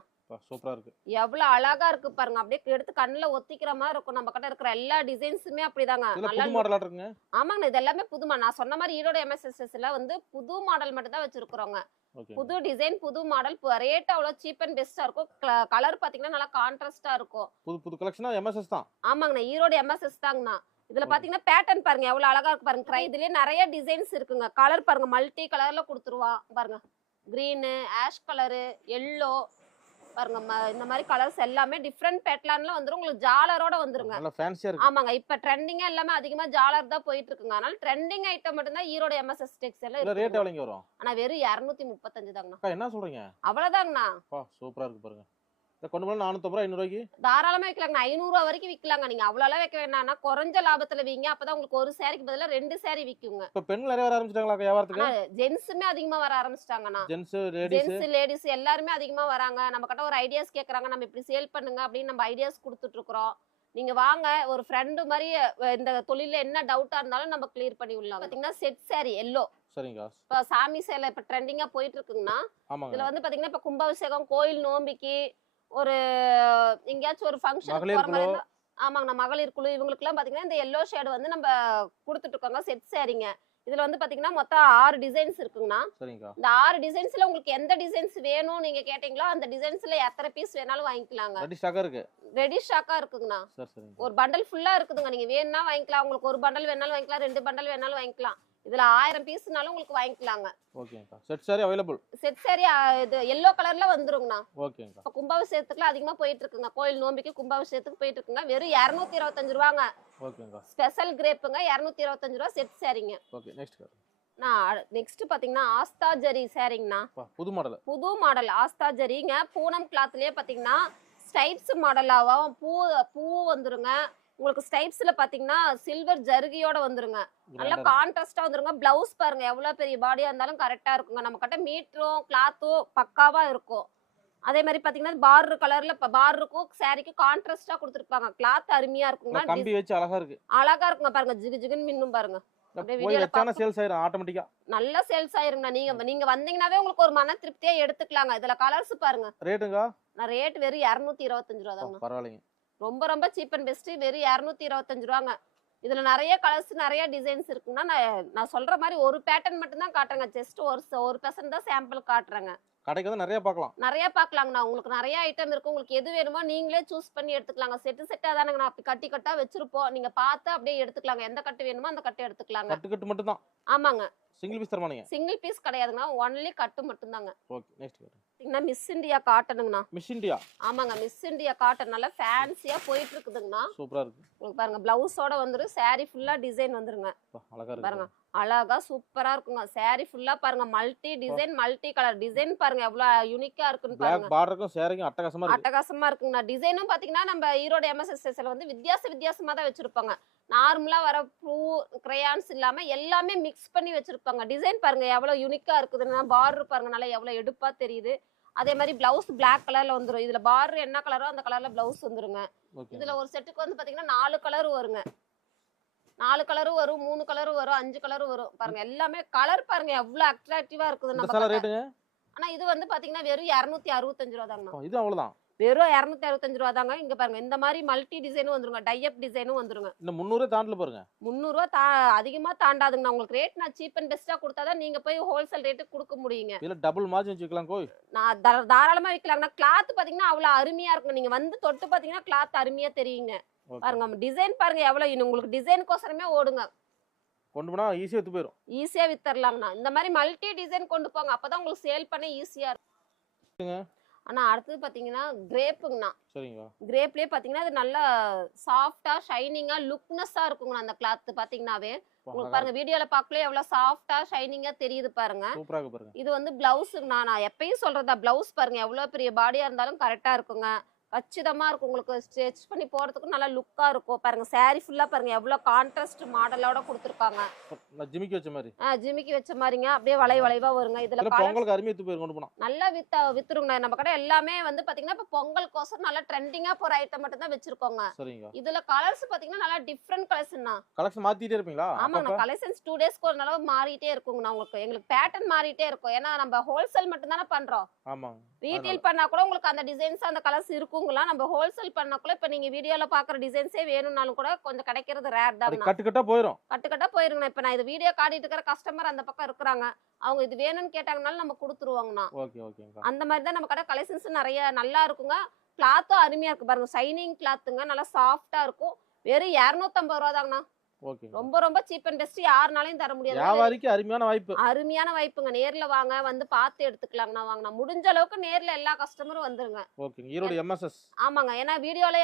சூப்பரா இருக்கு. எவ்வளவு அழகா இருக்கு பாருங்க. அப்படியே எடுத்து கண்ணுல ஒத்திக்கிற மாதிரி இருக்கும். நம்ம கிட்ட இருக்கிற எல்லா டிசைன்ஸுமே அப்படிதாங்க. நல்ல மாடலா இருக்குங்க. ஆமாங்க இது எல்லாமே புதுமா. நான் சொன்ன மாதிரி ஈரோடு MSSல வந்து புது மாடல் மட்டும் தான் வச்சிருக்கிறோங்க. புது டிசைன் புது மாடல். ரேட் அவ்வளவு சீப் அண்ட் பெஸ்டா இருக்கும். கலர் பாத்தீங்கன்னா நல்லா கான்ட்ராஸ்டா இருக்கும். புது கலெக்ஷனா MSS தான். ஆமாங்கண்ணா ஈரோடு MSS தாங்கண்ணா. இதுல பாத்தீங்கன்னா பேட்டர்ன் பாருங்க எவ்வளவு அழகா இருக்கு பாருங்க. இதுலயே நிறைய டிசைன்ஸ் இருக்குங்க. கலர் பாருங்க மல்டி கலர்ல கொடுத்துருவான் பாருங்க. கிரீனு, ஆஷ் கலரு, எல்லோ பாருங்க. இந்த மாதிரி கலர்ஸ் எல்லாமே டிஃப்ரெண்ட் பேட்டர்ன்ல வந்துரும். உங்களுக்கு ஜாலரோட வந்துருங்க. நல்லா ஃபேன்சியா இருக்கு. ஆமாங்க இப்ப ட்ரெண்டிங்கா எல்லாமே அதிகமா ஜாலர் தான் போயிட்டு இருக்குங்க. அதனால ட்ரெண்டிங் ஐட்டம் மட்டும் தான் ஈரோடு MSS டெக்ஸ்டைல்ல இருக்கு. ரேட் எவ்வளவுங்க வரும்? ஆனா வெறும் 235 தாங்கண்ணா. என்ன சொல்றீங்க? அவ்வளவுதாங்கண்ணா. சூப்பரா இருக்கு பாருங்க. கொண்டு போனா 450 500 ரூபாய்க்கு தாராளமா வைக்கலாங்க. 500 ரூபாய் வரைக்கும் விக்கலாங்க. நீங்க அவ்வளவு வைக்க வேணாம்னா குறைஞ்ச லாபத்துல வீங்க. அப்பதான் உங்களுக்கு ஒரு சாரிக்கு பதிலா 2 சாரி விக்குங்க. இப்ப பெண்கள் நிறைய வர ஆரம்பிச்சிட்டாங்களா வியாபாரத்துக்கு? ஜென்ஸுமே அதிகமா வர ஆரம்பிச்சிட்டாங்கண்ணா. ஜென்ஸ் லேடிஸ் எல்லாருமே அதிகமா வராங்க. நம்ம கிட்ட ஒரு ஐடியாஸ் கேக்குறாங்க. நம்ம இப்படி சேல் பண்ணுங்க அப்படின்னு நம்ம ஐடியாஸ் கொடுத்துட்டு இருக்கிறோம். நீங்க வாங்க ஒரு ஃப்ரெண்டு மாதிரி இந்த தொழில என்ன டவுட்டா இருந்தாலும் நம்ம கிளியர் பண்ணி விடலாம். பாத்தீங்கன்னா செட் சாரி எல்லோ. சரிங்க. இப்ப சாமி சேலை இப்ப ட்ரெண்டிங்கா போயிட்டு இருக்குங்கண்ணா. இதுல வந்து பாத்தீங்கன்னா இப்ப கும்பாபிஷேகம் கோயில் நோம்பிக்கு ஒரு எங்கேயாச்சும் ஒரு ஃபங்க்ஷன் போற மாதிரி. ஆமாங்கண்ணா மகளிர் குழு இவங்களுக்கு எல்லாம் பாத்தீங்கன்னா இந்த எல்லோ ஷேட் வந்து நம்ம கொடுத்துட்டு இருக்கோங்க. செட் சாரிங்க. இதுல வந்து பாத்தீங்கன்னா மொத்தம் 6 டிசைன்ஸ் இருக்குங்கண்ணா. இந்த 6 டிசைன்ஸ்ல உங்களுக்கு எந்த டிசைன்ஸ் வேணும் நீங்க கேட்டீங்களோ அந்த டிசைன்ஸ்ல எத்தனை பீஸ் வேணாலும் வாங்கிக்கலாங்க. ரெடி ஸ்டாக்கா இருக்குங்கண்ணா. ஒரு பண்டல் ஃபுல்லா இருக்குதுங்க. நீங்க வேணும்னா வாங்கிக்கலாம். உங்களுக்கு ஒரு பண்டல் வேணாலும் வாங்கிக்கலாம். 2 பண்டல் வேணாலும் வாங்கிக்கலாம். இதுல 1000 பீஸ்னாலும் உங்களுக்கு வாங்கிக்கலாங்க. ஓகேங்கா. Set sari available. Set sari இது எல்லோ கலர்ல வந்துருங்கண்ணா. ஓகேங்கா. இப்ப கும்பாபிஷேகத்துக்குலாம் அதிகமா போயிட்டு இருக்குங்க. கோயில் நோம்பிக்கு கும்பாபிஷேகத்துக்கு போயிட்டு இருக்குங்க. வெறும் 225 ரூபாங்க. ஓகேங்கா. ஸ்பெஷல் கிரேப்புங்க. 225 ரூபாய் செட் சாரிங்க. Okay next. நெக்ஸ்ட் பாத்தீங்கன்னா ஆஸ்தா ஜரி சாரிங்கண்ணா. புது மாடல் ஆஸ்தா ஜரிங்க. பூனம் கிளாத்லயே பாத்தீங்கன்னா ஸ்டைப்ஸ் மாடலாவும் பூ வந்துருங்க. உங்களுக்கு ஸ்டைப்ஸ்ல பாத்தீங்கன்னா சில்வர் ஜருகியோட வந்துருங்க. நல்லா கான்ட்ராஸ்டா வந்துருங்க. பிளவுஸ் பாருங்க எவ்வளவு பெரிய பாடியா இருந்தாலும் கரெக்டா இருக்குங்க. நம்ம கிட்ட மீட்டரும் கிளாத்தும் பக்காவா இருக்கும். அதே மாதிரி பாத்தீங்கன்னா பார்டர் கலர்ல பார்டருக்கும் சாரிக்கும் கான்ட்ராஸ்டா கொடுத்துருப்பாங்க. கிளாத் அருமையா இருக்குங்க. கம்பி வச்சு அழகா இருக்குங்க பாருங்க. ஜிகு ஜிகுன்னு மின்னும் பாருங்க. நல்லா சேல்ஸ் ஆயிருங்க. நீங்க வந்தீங்கன்னாவே உங்களுக்கு ஒரு மன திருப்தியா எடுத்துக்கலாங்க. இதுல கலர்ஸ் பாருங்க. ரேட் வெறும் 225 ரூபா தாங்க. பரவாயில்லைங்க. ரொம்ப ரொம்ப சீப் அண்ட் பெஸ்ட். வெறும் 225 ரூபாங்க. இதுல நிறைய கலர்ஸ் நிறைய டிசைன்ஸ் இருக்குன்னா நான் சொல்ற மாதிரி ஒரு பேட்டர்ன் மட்டும் தான் காட்டுறேங்க. ஜஸ்ட் ஒரு பெர்சன்ட் தான் சாம்பிள் காட்டுறேங்க. கடைக்கு வந்து நிறைய பார்க்கலாங்கண்ணா. உங்களுக்கு நிறைய ஐட்டம் இருக்கு. உங்களுக்கு எது வேணுமோ நீங்களே சூஸ் பண்ணி எடுத்துக்கலாங்க. செட்டா தானங்க நான் அப்படி கட்டா வச்சிருப்போம். நீங்க பார்த்து அப்படியே எடுத்துக்கலாங்க. எந்த கட்டு வேணுமோ அந்த கட்டு எடுத்துக்கலாங்க. கட்டு மட்டும் தான். ஆமாங்க. சிங்கிள் பீஸ் தரமானீங்க? சிங்கிள் பீஸ் கிடையாதுங்க. ஒன்லி கட்டு மட்டும் தாங்க. Okay next. மிஸ் இந்தியா காட்டனுங்கண்ணா. Miss India. ஆமாங்க மிஸ் இந்தியா காட்டன் நல்லா ஃபேன்சியா போயிட்டு இருக்குதுங்கண்ணா. சூப்பரா இருக்கு. உங்களுக்கு பாருங்க பிளவுஸோட வந்துரும். சாரி ஃபுல்லா டிசைன் வந்துருங்க. அழகா இருக்கு பாருங்க. அழகா சூப்பரா இருக்குங்க. சாரி ஃபுல்லா பாருங்க multi design multi colour design பாருங்க எவ்வளவு யூனிக்கா இருக்குன்னு பாருங்க. பார்டருக்கும் சாரிக்கும் அட்டகாசமா இருக்குங்க. டிசைனும் பாத்தீங்கன்னா நம்ம ஈரோடு MSSல வந்து வித்தியாசமா தான் வச்சிருப்பாங்க. நார்மலா வர பூ கிரையான்ஸ் இல்லாம எல்லாமே மிக்ஸ் பண்ணி வச்சிருப்பாங்க. டிசைன் பாருங்க எவ்வளவு யூனிக்கா இருக்குதுன்னா பார்டர் பாருங்க நல்லா எவ்வளவு எடுப்பா தெரியுது. அதே மாதிரி பிளவுஸ் பிளாக் கலர்ல வந்துரும். இதுல பார்டர் என்ன கலரோ அந்த கலர்ல பிளவுஸ் வந்துருங்க. இதுல ஒரு செட்டுக்கு வந்து பாத்தீங்கன்னா 4 கலர் வருங்க. 4 கலரும் வரும், 3 கலரும் வரும், 5 கலரும் வரும். பாருங்க எல்லாமே கலர் பாருங்க எவ்வளவு அட்ராக்டிவா இருக்குது நம்ம. ஆனா இது வந்து பாத்தீங்கன்னா வெறும் 265 ரூபா தாங்க. இது அவ்வளவுதான். வெறும் 265 ரூபா தாங்க. இங்க பாருங்க இந்த மாதிரி மல்டி டிசைனும் வந்துருங்க, டைப் டிசைனும் வந்துருங்க. இந்த 300 தாண்டல பாருங்க. 300 ரூபா அதிகமா தாண்டாதுங்க. உங்களுக்கு ரேட் நான் சீப் அண்ட் பெஸ்டா கொடுத்தாதான் நீங்க போய் ஹோல்சேல் ரேட்டுக்கு கொடுக்க முடியுங்க. இதுல டபுள் மார்ஜின் வச்சுக்கலாம் கோய். நான் தாராளமா விற்கலாங்கண்ணா. கிளாத் பாத்தீங்கன்னா அவ்வளவு அருமையா இருக்குங்க. நீங்க வந்து தொட்டு பாத்தீங்கன்னா கிளாத் அருமையா தெரியுங்க. பாருங்க டிசைன் பாருங்க எவ்வளவு, உங்களுக்கு டிசைனுக்கோசரமே ஓடுங்க. கொண்டு போனா ஈஸியா வித்து போயிடும். ஈஸியா வித்தரலாங்கண்ணா. இந்த மாதிரி மல்டி டிசைன் கொண்டு போங்க, அப்பதான் உங்களுக்கு சேல் பண்ண ஈஸியா இருக்கும். ஆனா அடுத்தது பாத்தீங்கன்னா கிரேப்புங்கண்ணா. சரிங்க. கிரேப்லயே பாத்தீங்கன்னா அது நல்லா சாஃப்டா ஷைனிங்கா லுக்னஸா இருக்குங்கண்ணா. அந்த கிளாத் பாத்தீங்கன்னாவே உங்களுக்கு பாருங்க வீடியோல பார்க்கல எவ்வளவு சாஃப்டா ஷைனிங்கா தெரியுது பாருங்க. சூப்பரா இருக்கு பாருங்க. இது வந்து பிளவுஸுங்கண்ணா. நான் எப்பயும் சொல்றதா, பிளவுஸ் பாருங்க எவ்வளவு பெரிய பாடியா இருந்தாலும் கரெக்டா இருக்குங்க. கச்சிதமா இருக்கும். உங்களுக்கு ஸ்டிச் பண்ணி போறதுக்கு நல்லா லுக்கா இருக்கும். பாருங்க சாரி ஃபுல்லா பாருங்க எவ்வளவு கான்ட்ராஸ்ட் மாடலோட கொடுத்துருக்காங்க. ஜிமிக்கி வச்ச மாதிரி. ஜிமிக்கி வச்ச மாதிரிங்க. அப்படியே வளைவா வருங்க. இதுல பொங்கலுக்கு அருமையா வித்து போய் கொண்டு போனா நல்லா வித்துருங்க. நம்ம கடை எல்லாமே வந்து பாத்தீங்கன்னா இப்ப பொங்கலுக்கோசரம் நல்லா ட்ரெண்டிங்கா போற ஐட்டம் மட்டும் தான் வச்சிருக்கோங்க. சரிங்க. இதுல கலர்ஸ் பாத்தீங்கன்னா நல்லா டிஃபரெண்ட் கலெக்ஷன் தான். கலெக்ஷன் மாத்திட்டே இருப்பீங்களா? ஆமாங்க. கலெக்ஷன்ஸ் 2 டேஸ்க்கு ஒரு நாள் மாறிட்டே இருக்குங்க. உங்களுக்கு எங்களுக்கு பேட்டர்ன் மாறிட்டே இருக்கும். ஏன்னா நம்ம ஹோல்சேல் மட்டும் தானே பண்றோம். ஆமாங்க. ரீட்டெயில் பண்ணா கூட உங்களுக்கு அந்த டிசைன்ஸ் அந்த கலர்ஸ் இருக்குங்களா. நம்ம ஹோல்சேல் பண்ணக்குள்ள இப்ப நீங்க வீடியோல பாக்குற டிசைன்ஸே வேணும்னாலும் கூட கொஞ்சம் கிடைக்கிறது ரேர் தான். கட்டுக்கட்டா போயிரும். இப்ப நான் இது வீடியோ காட்டிட்டு இருக்கிற கஸ்டமர் அந்த பக்கம் இருக்கிறாங்க. அவங்க இது வேணும்னு கேட்டாங்கனால நம்ம கொடுத்துருவாங்கண்ணா. அந்த மாதிரி தான் நம்ம கடை கலெக்ஷன்ஸ் நிறைய நல்லா இருக்குங்க. கிளாத்தும் அருமையா இருக்கு பாருங்க. ஷைனிங் கிளாத்துங்க. நல்லா சாஃப்டா இருக்கும். வெறும் 250 ரூபா தாங்கண்ணா. ரொம்ப சீப் அண்ட் பெஸ்ட். யாருனாலையும் தர முடியாது. வியாபாரிக்கு அருமையான வாய்ப்புங்க. நேர்ல வாங்க, வந்து பார்த்து எடுத்துக்கலாங்கண்ணா. வாங்கண்ணா முடிஞ்ச அளவுக்கு நேர்ல எல்லா கஸ்டமரும் வந்துருங்க. ஈரோடு எம்எஸ்எஸ். ஆமாங்க. ஏன்னா வீடியோல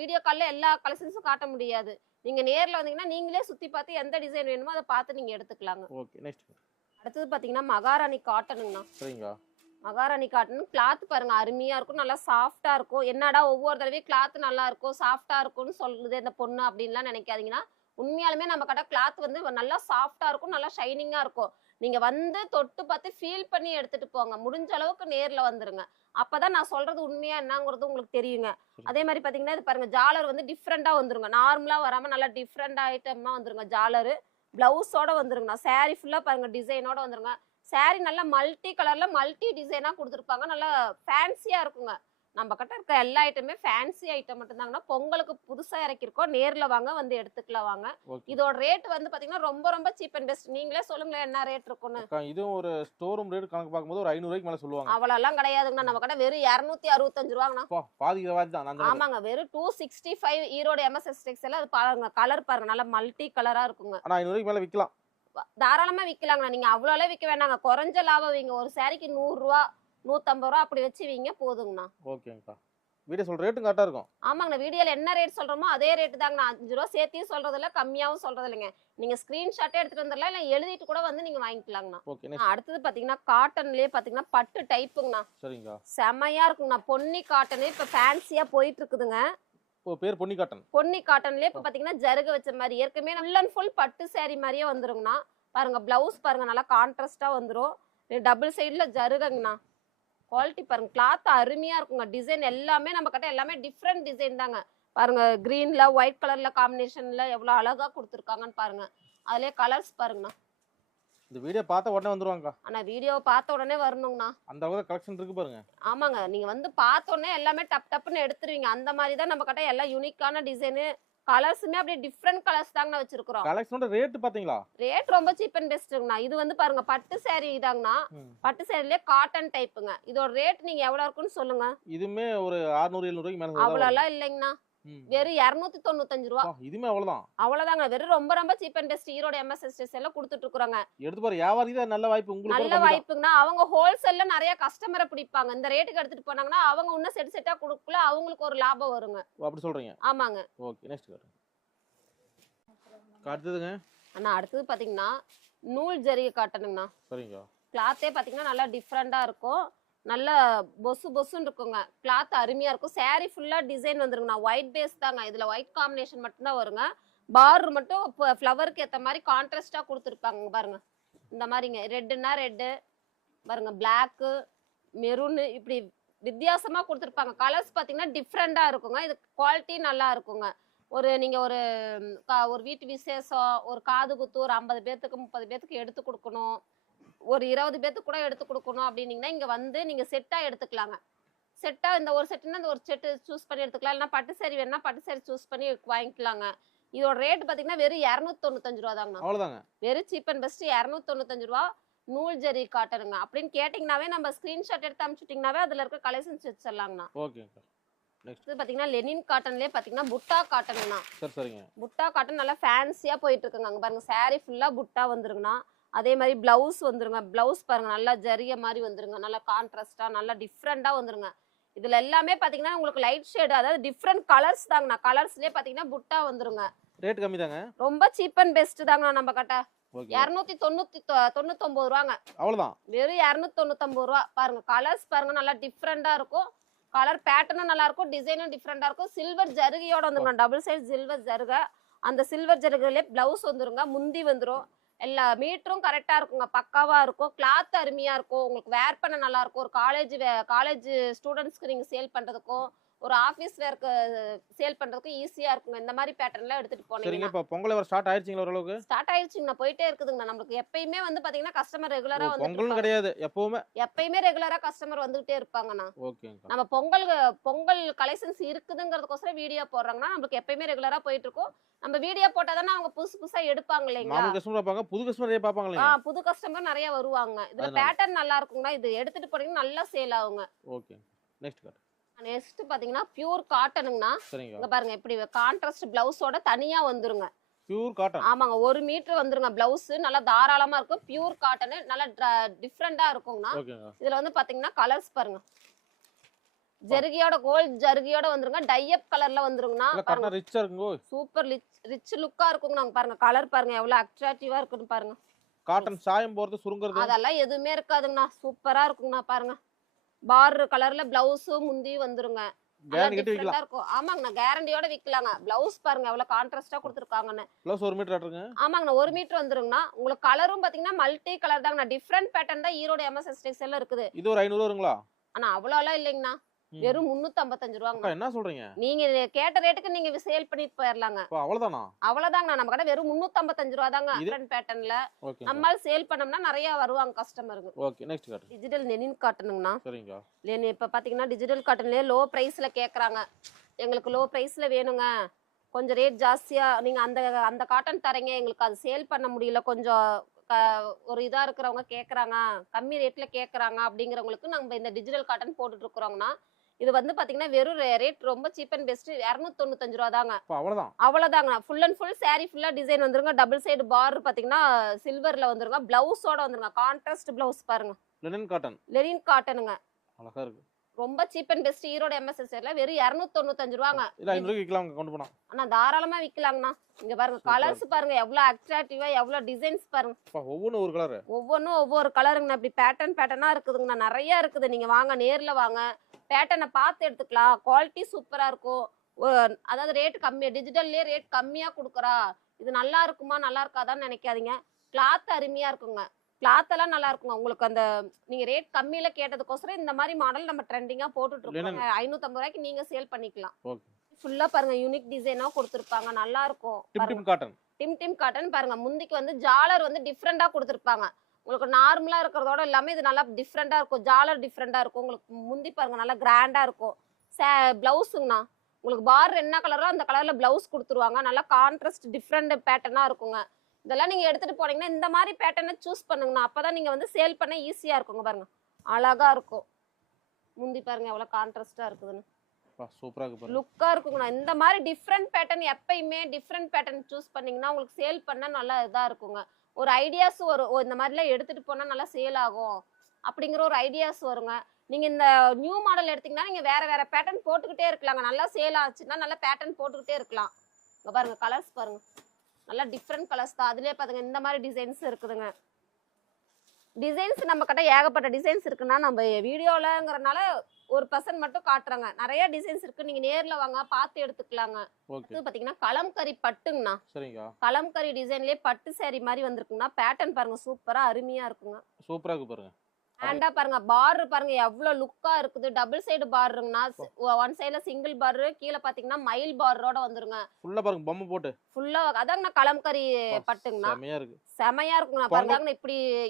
வீடியோ கால்ல எல்லா கலெக்ஷன்ஸும் காட்ட முடியாது. நீங்க நேர்ல வந்தீங்கன்னா நீங்களே சுத்தி பார்த்து எந்த டிசைன் வேணுமோ அதை பார்த்து நீங்க எடுத்துக்கலாங்க. அடுத்தது பாத்தீங்கன்னா மகாராணி காட்டனுங்கண்ணா. சரிங்க. மகாராணி காட்டன் கிளாத் பாருங்க அருமையா இருக்கும். நல்லா சாஃப்டா இருக்கும். என்னடா ஒவ்வொரு தடவையும் கிளாத் நல்லா இருக்கும் சாஃப்டா இருக்கும்னு சொல்லுது இந்த பொண்ணு அப்படின்லாம் நினைக்காதீங்கன்னா, உண்மையாலுமே நம்ம கடை கிளாத் வந்து நல்லா சாஃப்டா இருக்கும். நல்லா ஷைனிங்கா இருக்கும். நீங்க வந்து தொட்டு பார்த்து ஃபீல் பண்ணி எடுத்துட்டு போங்க. முடிஞ்ச அளவுக்கு நேர்ல வந்துருங்க. அப்பதான் நான் சொல்றது உண்மையா என்னங்கிறது உங்களுக்கு தெரியுங்க. அதே மாதிரி பாத்தீங்கன்னா இது பாருங்க ஜாலர் வந்து டிஃப்ரெண்டா வந்துருங்க. நார்மலா வராம நல்லா டிஃப்ரெண்ட் ஐட்டமா வந்துருங்க. ஜாலரு பிளவுஸோட வந்துருங்க. சாரி ஃபுல்லா பாருங்க டிசைனோட வந்துருங்க. சாரி நல்லா மல்டி கலர்ல மல்டி டிசைனா கொடுத்துருப்பாங்க. நல்லா ஃபேன்சியா இருக்குங்க. நம்ம கிட்ட இருக்க எல்லா ஐட்டமே ஃபேன்சி ஐட்டம் மட்டும் தாங்கன்னா. பொங்கலுக்கு புதுசா இறக்கிருக்கோம். நேர்ல வாங்க, வந்து எடுத்துக்கலாம் வாங்க. இதோட ரேட் வந்து பாத்தீங்கன்னா ரொம்ப சீப் அண்ட் பெஸ்ட். நீங்களே சொல்லுங்களேன் என்ன ரேட் இருக்குன்னு. இது ஒரு ஸ்டோர் ரூம் ரேட் கணக்கு பார்க்கும்போது ஒரு 500 ரூபாய்க்கு மேல சொல்லுவாங்க. அவ்வளவுலாம் கிடையாதுங்க. நம்ம கிட்ட வெறும் 265 ரூபாங்கண்ணா. பாதி தான். ஆமாங்க. வெறும் 265 ஈரோடு எம்எஸ்எஸ் டெக்ஸ்டைல். அது பாருங்க கலர் பாருங்க நல்லா மல்டி கலரா இருக்குங்க. ஆனா 500 ரூபாய்க்கு மேல விக்கலாம். தாராளமா விக்கலாங்கண்ணா. நீங்க அவ்வளோலாம் விற்க வேண்டாங்க. குறைஞ்ச லாபம் வைங்க. ஒரு சாரிக்கு 100 ரூபா 150 ரூபா அப்படி வச்சு வீங்க போதுங்கண்ணா. ஓகேங்கக்கா. வீடியோ சொல்ற ரேட்டும் கரெக்டா இருக்கும். ஆமாங்கண்ணா. வீடியோல என்ன ரேட் சொல்றோமோ அதே ரேட் தாங்கண்ணா. 5 ரூபா சேர்த்தியும் சொல்றது இல்ல, கம்மியாவும் சொல்றது இல்லைங்க. நீங்க ஸ்கிரீன்ஷாட்டே எடுத்துட்டு வந்துடலாம், இல்ல எழுதிட்டு கூட வந்து நீங்க வாங்கிக்கலாங்கண்ணா. அடுத்தது பாத்தீங்கன்னா காட்டன்லயே பாத்தீங்கன்னா பட்டு டைப்புங்கண்ணா. சரிங்க. செமையா இருக்குங்கண்ணா. பொன்னி காட்டனு இப்ப ஃபேன்சியா போயிட்டு இருக்குதுங்க. பேர் பொன்னி காட்டன். பொன்னி காட்டன்லயே இப்ப பாத்தீங்கன்னா ஜருக வச்ச மாதிரி ஏற்கனவே ஃபுல் அண்ட் ஃபுல் பட்டு சாரி மாதிரியே வந்துருங்கண்ணா. பாருங்க பிளவுஸ் பாருங்க நல்லா கான்ட்ராஸ்டா வந்துரும். டபுள் சைடுல ஜருகங்கண்ணா. குவாலிட்டி பாருங்க. கிளாத் அருமையா இருக்குங்க. டிசைன் எல்லாமே நம்ம கிட்ட எல்லாமே டிஃப்ரெண்ட் டிசைன் தாங்க. பாருங்க கிரீன்ல ஒயிட் கலர்ல காம்பினேஷன்ல எவ்வளவு அழகா கொடுத்துருக்காங்கன்னு பாருங்க. அதுலயே கலர்ஸ் பாருங்கண்ணா. இந்த வீடியோ பார்த்த உடனே வந்துருவாங்க. ஆனா வீடியோ பார்த்த உடனே வரணுங்கண்ணா. அந்த அளவுக்கு கலெக்ஷன் இருக்கு பாருங்க. ஆமாங்க. நீங்க வந்து பார்த்த உடனே எல்லாமே டப்புன்னு எடுத்துருவீங்க. அந்த மாதிரி தான் நம்ம கிட்ட எல்லாம் யூனிக்கான டிசைனு கலர்ஸுமே அப்படியே டிஃப்ரெண்ட் கலர்ஸ் தாங்கண்ணா வச்சிருக்கோம். கலெக்ஷனோட ரேட் பாத்தீங்களா? ரேட் ரொம்ப சீப் அண்ட் பெஸ்ட்ங்கண்ணா. இது வந்து பாருங்க பட்டு சாரி தாங்கண்ணா. பட்டு சாரிலே காட்டன் டைப்புங்க. இதோட ரேட் நீங்க எவ்வளவு இருக்குன்னு சொல்லுங்க. இதுமே ஒரு 600 700 ரூபாய்க்கு மேல. அவ்வளவுலாம் இல்லைங்கண்ணா. வெறும் 295 ரூபா. இதுமே அவ்வளவுதான். அவ்வளவுதாங்க. வெறும் ரொம்ப cheap and best. Erode MSS எல்லாம் கொடுத்துட்டு இருக்காங்க. எடுத்து பாரு வியாபாரி தான் நல்ல வாய்ப்பு உங்களுக்கு. நல்ல வாய்ப்புங்கண்ணா. அவங்க ஹோல்சேல்ல நிறைய கஸ்டமரை பிடிப்பாங்க. இந்த ரேட்டுக்கு எடுத்துட்டு போனாங்கன்னா அவங்க இன்னும் செட்டா கொடுக்கல, அவங்களுக்கு ஒரு லாபம் வருங்க. அப்படி சொல்றீங்க? ஆமாங்க. Okay next அடுத்ததுங்க. அண்ணா அடுத்தது பாத்தீங்கன்னா நூல் ஜரிகை காட்டனுங்கண்ணா. சரிங்க. கிளாத்தே பாத்தீங்கன்னா நல்லா டிஃப்ரெண்டா இருக்கும். நல்ல பொசுன்னு இருக்குங்க. கிளாத் அருமையா இருக்கும். சாரி ஃபுல்லா டிசைன் வந்துருங்கண்ணா. ஒயிட் பேஸ் தாங்க. இதுல ஒயிட் காம்பினேஷன் மட்டும்தான் வருங்க. பார்டர் மட்டும் ஃப்ளவருக்கு ஏத்த மாதிரி கான்ட்ராஸ்டா கொடுத்துருப்பாங்க பாருங்க. இந்த மாதிரிங்க ரெட்டுன்னா ரெட்டு பாருங்க, பிளாக்கு மெரூனு இப்படி வித்தியாசமா கொடுத்துருப்பாங்க. கலர்ஸ் பாத்தீங்கன்னா டிஃப்ரெண்டா இருக்குங்க. இது குவாலிட்டி நல்லா இருக்குங்க. நீங்க ஒரு வீட்டு விசேஷம், ஒரு காது குத்து, ஒரு 50 பேத்துக்கு 30 பேத்துக்கு எடுத்து கொடுக்கணும், ஒரு 20 பேத்துக்கு கூட எடுத்து கொடுக்கணும் அப்படின்னீங்கன்னா இங்க வந்து நீங்க செட்டா எடுத்துக்கலாங்க. செட்டா இந்த ஒரு செட்டுனா இந்த ஒரு செட்டு சூஸ் பண்ணி எடுத்துக்கலாம், இல்லைன்னா பட்டு சேரி வேணும்னா பட்டு சேரி சூஸ் பண்ணி வாங்கிக்கலாங்க. இதோட ரேட் பாத்தீங்கன்னா வெறும் 295 ரூபா தாங்கண்ணா. அவ்வளவுதாங்க. வெறும் சீப் அண்ட் பெஸ்ட் 295 ரூபா. நூல் ஜரி காட்டனுங்க அப்படின்னு கேட்டிங்கனாவே நம்ம ஸ்கிரீன்ஷாட் எடுத்து அனுப்பிச்சுட்டிங்கனாவே அதுல இருக்க கலெக்ஷன்ஸ் வச்சிடலாங்கண்ணா. ஓகேங்க. இது பாத்தீங்கன்னா லெனின் காட்டன்லயே பாத்தீங்கன்னா புட்டா காட்டனுங்கண்ணா. சரிங்க. புட்டா காட்டன் நல்லா ஃபேன்சியா போயிட்டு இருக்குங்க. அங்க பாருங்க சாரி ஃபுல்லா புட்டா வந்துருங்கண்ணா. அதே மாதிரி பிளவுஸ் வந்துருங்க. பிளவுஸ் பாருங்க நல்லா ஜரிய மாதிரி வந்துருங்க. நல்லா கான்ட்ராஸ்டா நல்லா டிஃப்ரெண்டா வந்துருங்க. இதுல எல்லாமே பாத்தீங்கன்னா உங்களுக்கு லைட் ஷேட், அதாவது டிஃப்ரெண்ட் கலர்ஸ் தாங்கண்ணா. கலர்ஸ்லயே பாத்தீங்கன்னா புட்டா வந்துருங்க. ரேட் கம்மி தாங்க. ரொம்ப சீப் அண்ட் பெஸ்ட் தாங்கண்ணா நம்ம கிட்ட. 299 ரூபாங்க. அவ்வளவுதான். வெறும் 299 ரூபா. பாருங்க கலர்ஸ் பாருங்க நல்லா டிஃப்ரெண்டா இருக்கும். கலர் பேட்டர்னும் நல்லா இருக்கும், டிசைனும் டிஃப்ரெண்டா இருக்கும். சில்வர் ஜருகையோட வந்துருங்க. டபுள் சைடு சில்வர் ஜருகை. அந்த சில்வர் ஜருகையிலே பிளவுஸ் வந்துருங்க. முந்தி வந்துரும். எல்லா மீட்டரும் கரெக்டா இருக்குங்க. பக்காவா இருக்கும். கிளாத் அருமையா இருக்கும். உங்களுக்கு வேர் பண்ண நல்லா இருக்கும். ஒரு காலேஜ் ஸ்டூடெண்ட்ஸ்க்கு நீங்க சேல் பண்றதுக்கும், ஒரு ஆபீஸ் வேர்க்கு சேல் பண்றதுக்கும் ஈஸியா இருக்குங்க. இந்த மாதிரி பேட்டர்ன்ல எடுத்துட்டு சரிங்க. போனீங்க. இப்ப பொங்கல் வர ஸ்டார்ட் ஆயிருச்சுங்களா ஓரளவுக்கு? ஸ்டார்ட் ஆயிடுச்சுங்க. போயிட்டே இருக்குதுங்க. நமக்கு எப்பயுமே வந்து பாத்தீங்கன்னா கஸ்டமர் ரெகுலரா பொங்கல் வந்து கிடையாது, எப்பயுமே ரெகுலரா கஸ்டமர் வந்துகிட்டே இருப்பாங்கண்ணா. ஓகேங்க. நம்ம பொங்கல் கலெக்ஷன்ஸ் இருக்குதுங்கிறதுக்கோசரம் வீடியோ போடுறாங்கன்னா நமக்கு எப்பயுமே ரெகுலரா போயிட்டு இருக்கும். நம்ம வீடியோ போட்டாதானே அவங்க புதுசா எடுப்பாங்க இல்லைங்களா? மாமன் கஸ்டமர் பாப்பாங்க, புது கஸ்டமர் நிறைய பாப்பாங்க இல்லையா? புது கஸ்டமர் நிறைய வருவாங்க. இதுல பேட்டர்ன் நல்லா இருக்குங்க. இது எடுத்துட்டு போறீங்கன்னா நல்லா சேல் ஆகுங்க. ஓகே. நெக்ஸ்ட் காட். நெக்ஸ்ட் பாத்தீங்கன்னா பியூர் காட்டனுங்கண்ணா. சரிங்க. இங்க பாருங்க எப்படி கான்ட்ராஸ்ட் பிளவுஸோட தனியா வந்துருங்க. Pure cotton. ஆமாங்க. 1 மீட்டர் வந்துருங்க. பிளவுஸ் நல்லா தாராளமா இருக்கும். பியூர் காட்டன் நல்லா டிஃப்ரெண்டா இருக்குங்கண்ணா. ஓகேங்க. இதுல வந்து பாத்தீங்கன்னா கலர்ஸ் பாருங்க. ஜருகியோட கோல்ட் ஜருகியோட வந்துருங்க. டை அப் கலர்ல வந்துருங்கண்ணா. பாருங்க ரிச்சா இருக்குங்க. சூப்பர் ரிச் லுக்கா இருக்குங்க. பாருங்க கலர் பாருங்க எவ்வளவு அட்ராக்டிவா இருக்குன்னு பாருங்க. காட்டன் சாயம் போறது சுருங்குறது அதெல்லாம் எதுவுமே இருக்காதுங்கண்ணா. சூப்பரா இருக்குங்கண்ணா. பாருங்க பார் கலர்ல பிளவுஸ் முந்தி வந்துருங்க. இருக்கும். ஆமாங்கண்ணா கேரண்டியோட விக்கலாங்க. பிளவுஸ் பாருங்க எவ்வளவு கான்ட்ராஸ்டா கொடுத்துருக்காங்கன்னு. பிளவுஸ் 1 மீட்டர் ஆட்டுங்க. ஆமாங்கண்ணா 1 மீட்டர் வந்துருங்கண்ணா. உங்களுக்கு கலரும் பாத்தீங்கன்னா மல்டி கலர் தாங்கண்ணா. டிஃப்ரெண்ட் பேட்டர்ன் தான் ஈரோடு எம்எஸ்எஸ் டெக்ஸ்டைல்ல இருக்குது. இது ஒரு 500 வருங்களா? ஆனா அவ்வளோலாம் இல்லைங்கண்ணா. வெறும் 355 ரூபாங்க. என்ன சொல்றீங்க? நீங்க கேட்ட ரேட்டுக்கு நீங்க சேல் பண்ணிட்டு போயிடலாங்க. அவ்வளவுதானா? அவ்வளவுதாங்க. நம்ம கடை வெறும் 355 ரூபா தாங்க. டிஃபரண்ட் பேட்டர்ன்ல நம்மால சேல் பண்ணோம்னா நிறைய வருவாங்க கஸ்டமருக்கு. ஓகே. நெக்ஸ்ட் காட். டிஜிட்டல் லெனின் காட்டனுங்கண்ணா. சரிங்க. லெனின் இப்ப பாத்தீங்கன்னா டிஜிட்டல் காட்டன்லயே லோ பிரைஸ்ல கேக்குறாங்க. எங்களுக்கு லோ பிரைஸ்ல வேணுங்க, கொஞ்சம் ரேட் ஜாஸ்தியா நீங்க அந்த காட்டன் தரீங்க, எங்களுக்கு அது சேல் பண்ண முடியல, கொஞ்சம் ஒரு இதா இருக்கிறவங்க கேக்குறாங்க, கம்மி ரேட்ல கேக்குறாங்க அப்படிங்கிறவங்களுக்கு நம்ம இந்த டிஜிட்டல் காட்டன் போட்டுட்டு இருக்கிறோங்கண்ணா. இது வந்து பாத்தீங்கன்னா வெறும் ரேட் ரொம்ப சீப் அண்ட் பெஸ்ட் 295 ரூபா தாங்க. அவ்வளவுதாங்க. ஃபுல் அண்ட் ஃபுல் சாரி ஃபுல்லா டிசைன் வந்துருங்க. டபுள் சைடு பார் பாத்தீங்கன்னா சில்வர்ல வந்துருங்க. பிளவுஸோட வந்துருங்க. கான்ட்ராஸ்ட் பிளவுஸ் பாருங்க. லெனின் காட்டனுங்க. அழகா இருக்கு. ரொம்ப சீப் அண்ட் பெஸ்ட் ஈரோடு எம்எஸ்எஸ்ல வெறும் 295 ரூபாங்க. இல்ல 500 ரூபாய்க்கு விக்கலாம் கொண்டு போனா. அண்ணா தாராளமா விக்கலாங்கண்ணா. இங்க பாருங்க கலர்ஸ் பாருங்க எவ்வளவு அட்ராக்டிவா, எவ்வளவு டிசைன்ஸ் பாருங்க. ஒவ்வொன்னும் ஒரு கலர். ஒவ்வொன்னும் ஒவ்வொரு கலருங்கண்ணா. இப்படி பேட்டர்னா இருக்குதுங்கண்ணா. நிறைய இருக்குது. நீங்க வாங்க நேர்ல வாங்க. பேட்டர்னை பார்த்து எடுத்துக்கலாம். குவாலிட்டி சூப்பரா இருக்கும். அதாவது ரேட் கம்மி, டிஜிட்டல்லே ரேட் கம்மியா கொடுக்குறா, இது நல்லா இருக்குமா நல்லா இருக்காதான்னு நினைக்காதீங்க. கிளாத் அருமையா இருக்குங்க. கிளாத் எல்லாம் நல்லா இருக்குங்க. உங்களுக்கு அந்த நீங்க ரேட் கம்மியில கேட்டதுக்கோசரம் இந்த மாதிரி மாடல் நம்ம ட்ரெண்டிங்கா போட்டுட்டு இருக்கோம். 550 ரூபாய்க்கு நீங்க சேல் பண்ணிக்கலாம். ஃபுல்லா பாருங்க யூனிக் டிசைனா கொடுத்துருப்பாங்க. நல்லா இருக்கும். டிம் காட்டன் பாருங்க. முந்திக்கு வந்து ஜாலர் வந்து டிஃப்ரெண்டா கொடுத்துருப்பாங்க. உங்களுக்கு நார்மலா இருக்கிறதோட எல்லாமே இது நல்லா டிஃப்ரெண்டா இருக்கும். ஜாலர் டிஃப்ரெண்டா இருக்கும். உங்களுக்கு முந்தி பாருங்க நல்லா கிராண்டா இருக்கும். பிளவுஸுங்கண்ணா உங்களுக்கு பார் என்ன கலரோ அந்த கலர்ல பிளவுஸ் கொடுத்துருவாங்க. நல்லா கான்ட்ராஸ்ட் டிஃப்ரெண்ட் பேட்டர்னா இருக்குங்க. இதெல்லாம் நீங்க எடுத்துட்டு போனீங்கன்னா இந்த மாதிரி பேட்டர்னை சூஸ் பண்ணுங்கண்ணா. அப்பதான் நீங்க வந்து சேல் பண்ண ஈஸியா இருக்குங்க. பாருங்க அழகா இருக்கும். முந்தி பாருங்க எவ்வளவு கான்ட்ராஸ்டா இருக்குதுன்னு. சூப்பரா இருக்கு. லுக்கா இருக்குங்கண்ணா. இந்த மாதிரி டிஃப்ரெண்ட் பேட்டர்ன் எப்பயுமே டிஃப்ரெண்ட் பேட்டர்ன் சூஸ் பண்ணீங்கன்னா உங்களுக்கு சேல் பண்ண நல்லா இதா இருக்குங்க. ஒரு ஐடியாஸ் வரும். இந்த மாதிரிலாம் எடுத்துட்டு போனா நல்லா சேல் ஆகும் அப்படிங்கிற ஒரு ஐடியாஸ் வருங்க. நீங்க இந்த நியூ மாடல் எடுத்தீங்கன்னா நீங்க வேற பேட்டர்ன் போட்டுக்கிட்டே இருக்கலாங்க. நல்லா சேல் ஆச்சுன்னா நல்லா பேட்டர்ன் போட்டுக்கிட்டே இருக்கலாம். இங்க பாருங்க கலர்ஸ் பாருங்க நல்லா டிஃப்ரெண்ட் கலர்ஸ் தான். அதுலயே பாருங்க இந்த மாதிரி டிசைன்ஸ் இருக்குதுங்க. டிசைன்ஸ் நம்ம கிட்ட ஏகப்பட்ட டிசைன்ஸ் இருக்குன்னா நம்ம வீடியோலங்கிறனால ஒரு பர்சன்ட் மட்டும் காட்டுறாங்க. நிறைய டிசைன்ஸ் இருக்கு. நீங்க நேர்ல வாங்க பார்த்து எடுத்துக்கலாங்க. இது பாத்தீங்கன்னா கலம்கரி பட்டுங்கண்ணா. கலம்கரி டிசைன்லயே பட்டு சாரி மாதிரி வந்திருக்குங்கண்ணா. பேட்டர்ன் பாருங்க சூப்பரா அருமையா இருக்குங்க. சூப்பரா இருக்கு பாருங்க. ஹேண்டா பாருங்க, பார்டர் பாருங்க எவ்வளவு லுக்கா இருக்குது. டபுள் சைடு பார்டருங்கண்ணா. ஒன் சைடுல சிங்கிள் பார்டர், கீழே பாத்தீங்கன்னா மயில் பார்டரோட வந்துருங்க. ஃபுல்லா பாருங்க பொம்மை போட்டு ஃபுல்லா அதாங்கண்ணா கலம்கரி பட்டுங்கண்ணா. செமையா இருக்கு. செமையா இருக்குங்கண்ணா. பாருங்க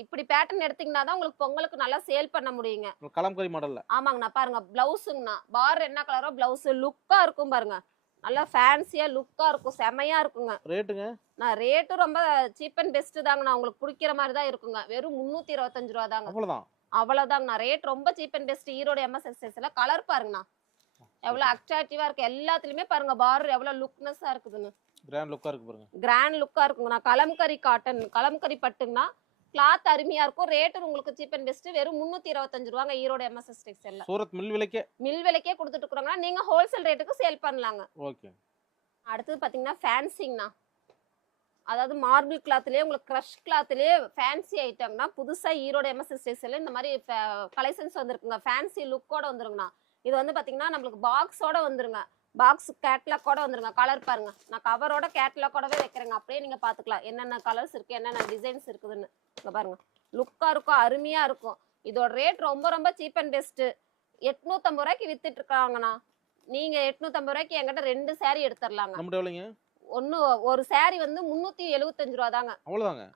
இப்படி பேட்டர்ன் எடுத்தீங்கன்னா தான் உங்களுக்கு பொங்கலுக்கு நல்லா சேல் பண்ண முடியுங்க. கலம்கரி மாடல்ல. ஆமாங்கண்ணா. பாருங்க பிளவுஸுங்கண்ணா, பார்டர் என்ன கலரோ பிளவுஸ் லுக்கா இருக்கும் பாருங்க. நல்லா ஃபேன்சியா லுக்கா இருக்கும், செமையா இருக்குங்க. ரேட்டுங்க? நான் ரேட்டு ரொம்ப சீப் அண்ட் பெஸ்ட் தாங்கண்ணா. உங்களுக்கு பிடிக்கிற மாதிரி தான் இருக்குங்க. வெறும் 325 ரூபா தாங்க. அவ்வளவுதான். அவ்வளவுதாங்கண்ணா. ரேட் ரொம்ப சீப் அண்ட் பெஸ்ட். ஈரோடு எம்எஸ்எஸ்ல கலர் பாருங்கண்ணா எவ்வளவு அட்ராக்டிவா இருக்கு. எல்லாத்துலயுமே பாருங்க பார்டர் எவ்வளவு லுக்னஸா இருக்குதுன்னு. கிராண்ட் லுக்கா இருக்கு பாருங்க. கிராண்ட் லுக்கா இருக்குங்கண்ணா. கலம்கரி காட்டன், கலம்கரி பட்டுங்கண்ணா. கிளாத் அருமையா இருக்கும். ரேட்டு உங்களுக்கு சீப் அண்ட் பெஸ்ட். வெறும் 325 ரூபாங்க ஈரோடு எம்எஸ்எஸ் டெக்ஸ்டைல்ல. சூரத் மில் விலைக்கே கொடுத்துட்டு இருக்காங்க. நீங்க ஹோல்சேல் ரேட்டுக்கு சேல் பண்ணலாங்க. ஓகே. அடுத்து பாத்தீங்கன்னா ஃபேன்சிங்கண்ணா. அதாவது மார்பிள் கிளாத்லயே உங்களுக்கு கிரஷ் கிளாத்லயே ஃபேன்சி ஐட்டம்னா புதுசா ஈரோடு எம்எஸ்எஸ் டெக்ஸ்டைல்ல இந்த மாதிரி கலெக்ஷன்ஸ் வந்திருக்குங்க. ஃபேன்சி லுக்கோட வந்துருங்கண்ணா. இது வந்து பாத்தீங்கன்னா நம்மளுக்கு பாக்ஸோட வந்துருங்க. பாக்ஸ் கேட்லாக்கோட வந்துருங்க. கலர் பாருங்க, நான் கவரோட கேட்லாக்கோடவே வைக்கிறேங்க. அப்படியே நீங்க பாத்துக்கலாம் என்னென்ன கலர்ஸ் இருக்கு, என்னென்ன டிசைன்ஸ் இருக்குதுன்னு. இங்க பாருங்க லுக்கா இருக்கும், அருமையா இருக்கும். இதோட ரேட் ரொம்ப ரொம்ப சீப் அண்ட் பெஸ்ட். 850 ரூபாய்க்கு வித்துட்டு இருக்காங்கண்ணா. நீங்க 850 ரூபாய்க்கு என்கிட்ட 2 saree எடுத்துடலாங்க. ஒரு saree வந்து 375 ரூபா தாங்க.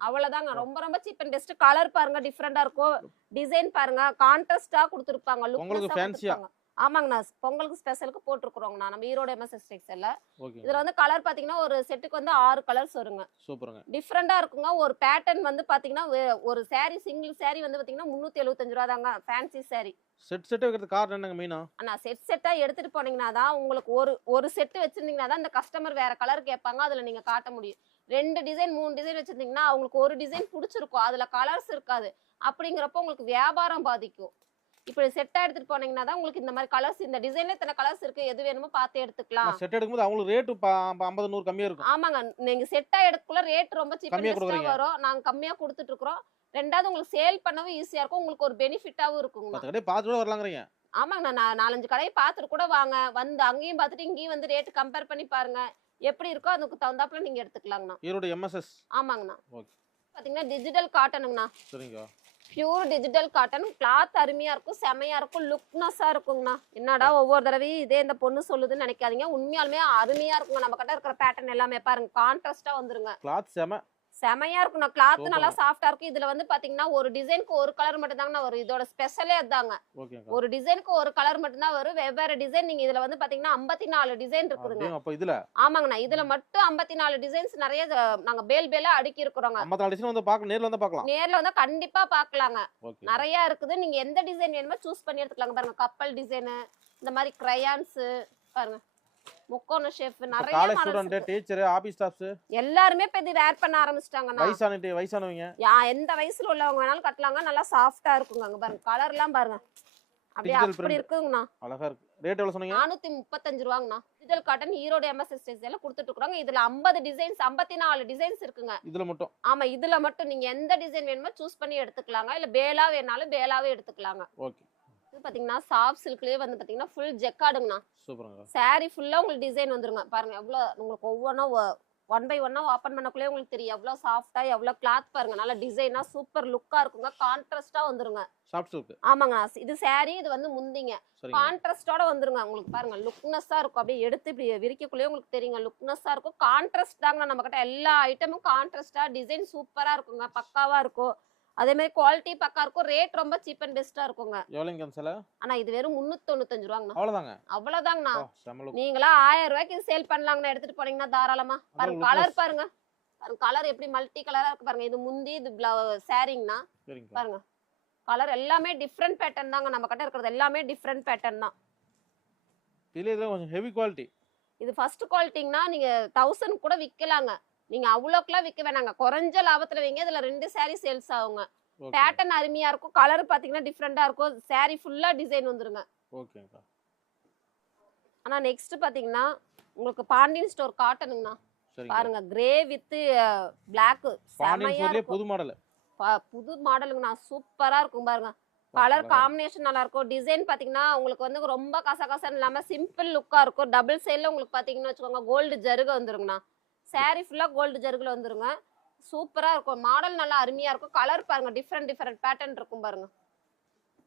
அவ்வளவுதாங்க. ரொம்ப ரொம்ப சீப் அண்ட் பெஸ்ட். கலர் பாருங்க டிஃப்ரெண்டா இருக்கும். டிசைன் பாருங்க கான்ட்ராஸ்டா கொடுத்துருப்பாங்க. லுக் ஆமாங்கண்ணா. பொங்கலுக்கு ஸ்பெஷலுக்கு போட்டுருக்குறோங்கண்ணா நம்ம ஈரோடு எம்எஸ்எஸ் டெக்ஸ்டைல்ல. இதுல வந்து கலர் பாத்தீங்கன்னா ஒரு செட்டுக்கு வந்து 6 கலர்ஸ் வருங்க. சூப்பருங்க. டிஃப்ரெண்டா இருக்குங்க. ஒரு பேட்டர்ன் வந்து பாத்தீங்கன்னா ஒரு saree சிங்கிள் saree வந்து பாத்தீங்கன்னா 375 ரூபா தாங்க. ஃபேன்சி saree செட் வைக்கிறது காரணம் என்னங்க மெயினா? அண்ணா செட்டா எடுத்துட்டு போனீங்கன்னா தான் உங்களுக்கு ஒரு செட் வச்சிருந்தீங்கன்னா தான் இந்த கஸ்டமர் வேற கலர் கேட்பாங்க. அதுல நீங்க காட்ட முடியும். 2 டிசைன் 3 டிசைன் வச்சிருந்தீங்கன்னா அவங்களுக்கு ஒரு டிசைன் பிடிச்சிருக்கும், அதுல கலர்ஸ் இருக்காது. அப்படிங்கிறப்ப உங்களுக்கு வியாபாரம் பாதிக்கும். இப்படி செட்டா எடுத்துட்டு போனீங்கன்னா தான் உங்களுக்கு இந்த மாதிரி கலர்ஸ், இந்த டிசைன்ல இத்தனை கலர்ஸ் இருக்கு, எது வேணுமோ பார்த்து எடுத்துக்கலாம். செட் எடுக்கும்போது அவங்களுக்கு ரேட் 50 100 கம்மியா இருக்கும். ஆமாங்க. நீங்க செட்டா எடுக்கக்குள்ள ரேட் ரொம்ப சீப்பா வரும். நாங்க கம்மியா கொடுத்துட்டு இருக்கோம். ரெண்டாவது உங்களுக்கு சேல் பண்ணவும் ஈஸியா இருக்கும். உங்களுக்கு ஒரு பெனிஃபிட்டாவும் இருக்குங்க. பார்த்துட்டு வரலாங்கறீங்க. ஆமாங்க. நான் 4-5 கடையை பார்த்துட்டு கூட வாங்க. வந்து அங்கேயும் பார்த்துட்டு இங்கேயும் வந்து ரேட் கம்பேர் பண்ணி பாருங்க. எப்படி இருக்கோ அதுக்கு தகுந்தாப்புல நீங்க எடுத்துக்கலாங்கண்ணா. ஈரோடு எம்எஸ்எஸ். ஆமாங்கண்ணா. பாத்தீங்கன்னா டிஜிட்டல் காட்டனுங்கண்ணா. சரிங்க. Pure digital cotton. கிளாத் அருமையா இருக்கும், செமையா இருக்கும், லுக்னஸா இருக்குங்கண்ணா. என்னடா ஒவ்வொரு தடவையும் இதே இந்த பொண்ணு சொல்லுதுன்னு நினைக்காதீங்க. உண்மையாலுமே அருமையா இருக்குங்க. நம்ம கிட்ட இருக்கிற பேட்டர்ன் எல்லாமே பாருங்க கான்ட்ராஸ்டா வந்துருங்க. கிளாத் செமையா இருக்குண்ணா. கிளாத் நல்லா சாஃப்டா இருக்கு. இதுல வந்து பாத்தீங்கன்னா ஒரு டிசைனுக்கு ஒரு கலர் மட்டும் தாங்கண்ணா வரும். இதோட ஸ்பெஷலே அதாங்க. ஒரு டிசைனுக்கு ஒரு கலர் மட்டும் தான் வரும். வெவ்வேறு டிசைன் நீங்க இதுல வந்து பாத்தீங்கன்னா 54 டிசைன் இருக்குதுங்க. ஆமாங்கண்ணா. இதுல மட்டும் 54 டிசைன்ஸ் நிறைய நாங்க பேலா அடுக்கி இருக்கிறோங்க. நேர்ல வந்து கண்டிப்பா பாக்கலாங்க. நிறைய இருக்குது. நீங்க எந்த டிசைன் வேணுமோ சூஸ் பண்ணி எடுத்துக்கலாங்க. பாருங்க கப்பல் டிசைன், இந்த மாதிரி கிரையான்ஸ் பாருங்க, முக்கோண ஷேப், நிறைய college student, teacher, office staffs எல்லாரும் இப்ப இது வேர் பண்ண ஆரம்பிச்சிட்டாங்கண்ணா. வயசானவங்க எந்த வயசுல உள்ளவங்க வேணாலும் கட்டலாங்க. நல்லா சாஃப்ட்டா இருக்குங்க. அங்க பாருங்க கலர் எல்லாம் பாருங்க அப்படியே அப்படி இருக்குங்கண்ணா. அழகா இருக்கு. ரேட் எவ்வளவு சொன்னீங்க? 435 ரூபாங்கண்ணா. டிஜிட்டல் காட்டன் ஈரோடு எம்எஸ்எஸ் டெக்ஸ்டைல்ல கொடுத்துட்டு இருக்காங்க. இதுல 50 டிசைன்ஸ் 54 டிசைன்ஸ் இருக்குங்க. இதுல மட்டும்? ஆமா. இதுல மட்டும் நீங்க எந்த டிசைன் வேணுமோ சூஸ் பண்ணி எடுத்துக்கலாங்க. இல்ல பேலா வேணாலும் பேலாவே எடுத்துக்கலாங்க. ஓகே. இது பாத்தீங்கன்னா சாஃப்ட் சில்க்லயே வந்து பாத்தீங்கன்னா ஃபுல் ஜெக்கார்டுங்கண்ணா. சூப்பருங்க. saree ஃபுல்லா உங்களுக்கு டிசைன் வந்துருங்க. பாருங்க எவ்வளவு உங்களுக்கு ஒவ்வொன்றும் 1 by 1 ஓபன் பண்ணக்குள்ளே உங்களுக்கு தெரியும் எவ்வளவு சாஃப்டா எவ்வளவு கிளாத் பாருங்க. நல்ல டிசைனா சூப்பர் லுக்கா இருக்குங்க. கான்ட்ராஸ்டா வந்துருங்க. Soft silk. ஆமாங்க. இது saree, இது வந்து முந்திங்க. கான்ட்ராஸ்டோட வந்துருங்க. உங்களுக்கு பாருங்க லுக்னஸா இருக்கும். அப்படியே எடுத்து இப்படி விரிக்கக்குள்ளே உங்களுக்கு தெரியுங்க லுக்னஸா இருக்கும். கான்ட்ராஸ்ட் தாங்க நம்ம கிட்ட எல்லா ஐட்டமும் கான்ட்ராஸ்டா. டிசைன் சூப்பரா இருக்குங்க. பக்காவா இருக்கும். அதே மாதிரி குவாலிட்டி பக்கா இருக்கும். ரேட் ரொம்ப சீப் அண்ட் பெஸ்டா இருக்குங்க. எவ்வளவுங்க அந்த சேலை? அண்ணா இது வெறும் 395 ரூபாங்கண்ணா. அவ்வளவுதாங்கண்ணா. ஓ நீங்களா 1000 ரூபாய்க்கு சேல் பண்ணலாங்கண்ணா. எடுத்துட்டு போனீங்கன்னா தாராளமா. பாருங்க கலர் பாருங்க. கலர் எப்படி மல்டி கலரா இருக்கு பாருங்க. இது முந்தி, இது சாரிங்கண்ணா. பாருங்க கலர் எல்லாமே டிஃப்ரெண்ட் பேட்டர்ன் தாங்க. நம்ம கிட்ட இருக்கிறது எல்லாமே டிஃப்ரெண்ட் பேட்டர்ன் தான். இதுல கொஞ்சம் ஹெவி குவாலிட்டி. இது ஃபர்ஸ்ட் குவாலிட்டிங்கண்ணா. நீங்க 1000 கூட விக்கலாங்க. நீங்க அவ்வளோக்கெல்லாம் விற்க வேணாங்க. குறைஞ்ச லாபத்துல வைங்க. இதுல 2 saree சேல்ஸ் ஆகுங்க. பேட்டர்ன் அருமையா இருக்கும். கலர் பாத்தீங்கன்னா டிஃப்ரெண்டா இருக்கும். saree ஃபுல்லா டிசைன் வந்துருங்க. ஓகேங்கா. ஆனா நெக்ஸ்ட் பாத்தீங்கன்னா உங்களுக்கு பாண்டியன் ஸ்டோர் காட்டனுங்கண்ணா. பாருங்க கிரே வித் பிளாக். செமையா இருக்கு. புது மாடலுங்கண்ணா. சூப்பரா இருக்கும் பாருங்க. கலர் காம்பினேஷன் நல்லா இருக்கும். டிசைன் பாத்தீங்கன்னா உங்களுக்கு வந்து ரொம்ப கசகசன்னு இல்லாம சிம்பிள் லுக்கா இருக்கும். டபுள் சைட்ல உங்களுக்கு பாத்தீங்கன்னா வச்சுக்கோங்க கோல்டு ஜருக வந்துருங்கண்ணா. saree ஃபுல்லா கோல்டு ஜருகுல வந்துருங்க. சூப்பரா இருக்கும். மாடல் நல்லா அருமையா இருக்கும். கலர் பாருங்க டிஃப்ரெண்ட் பேட்டர்ன் இருக்கும் பாருங்க.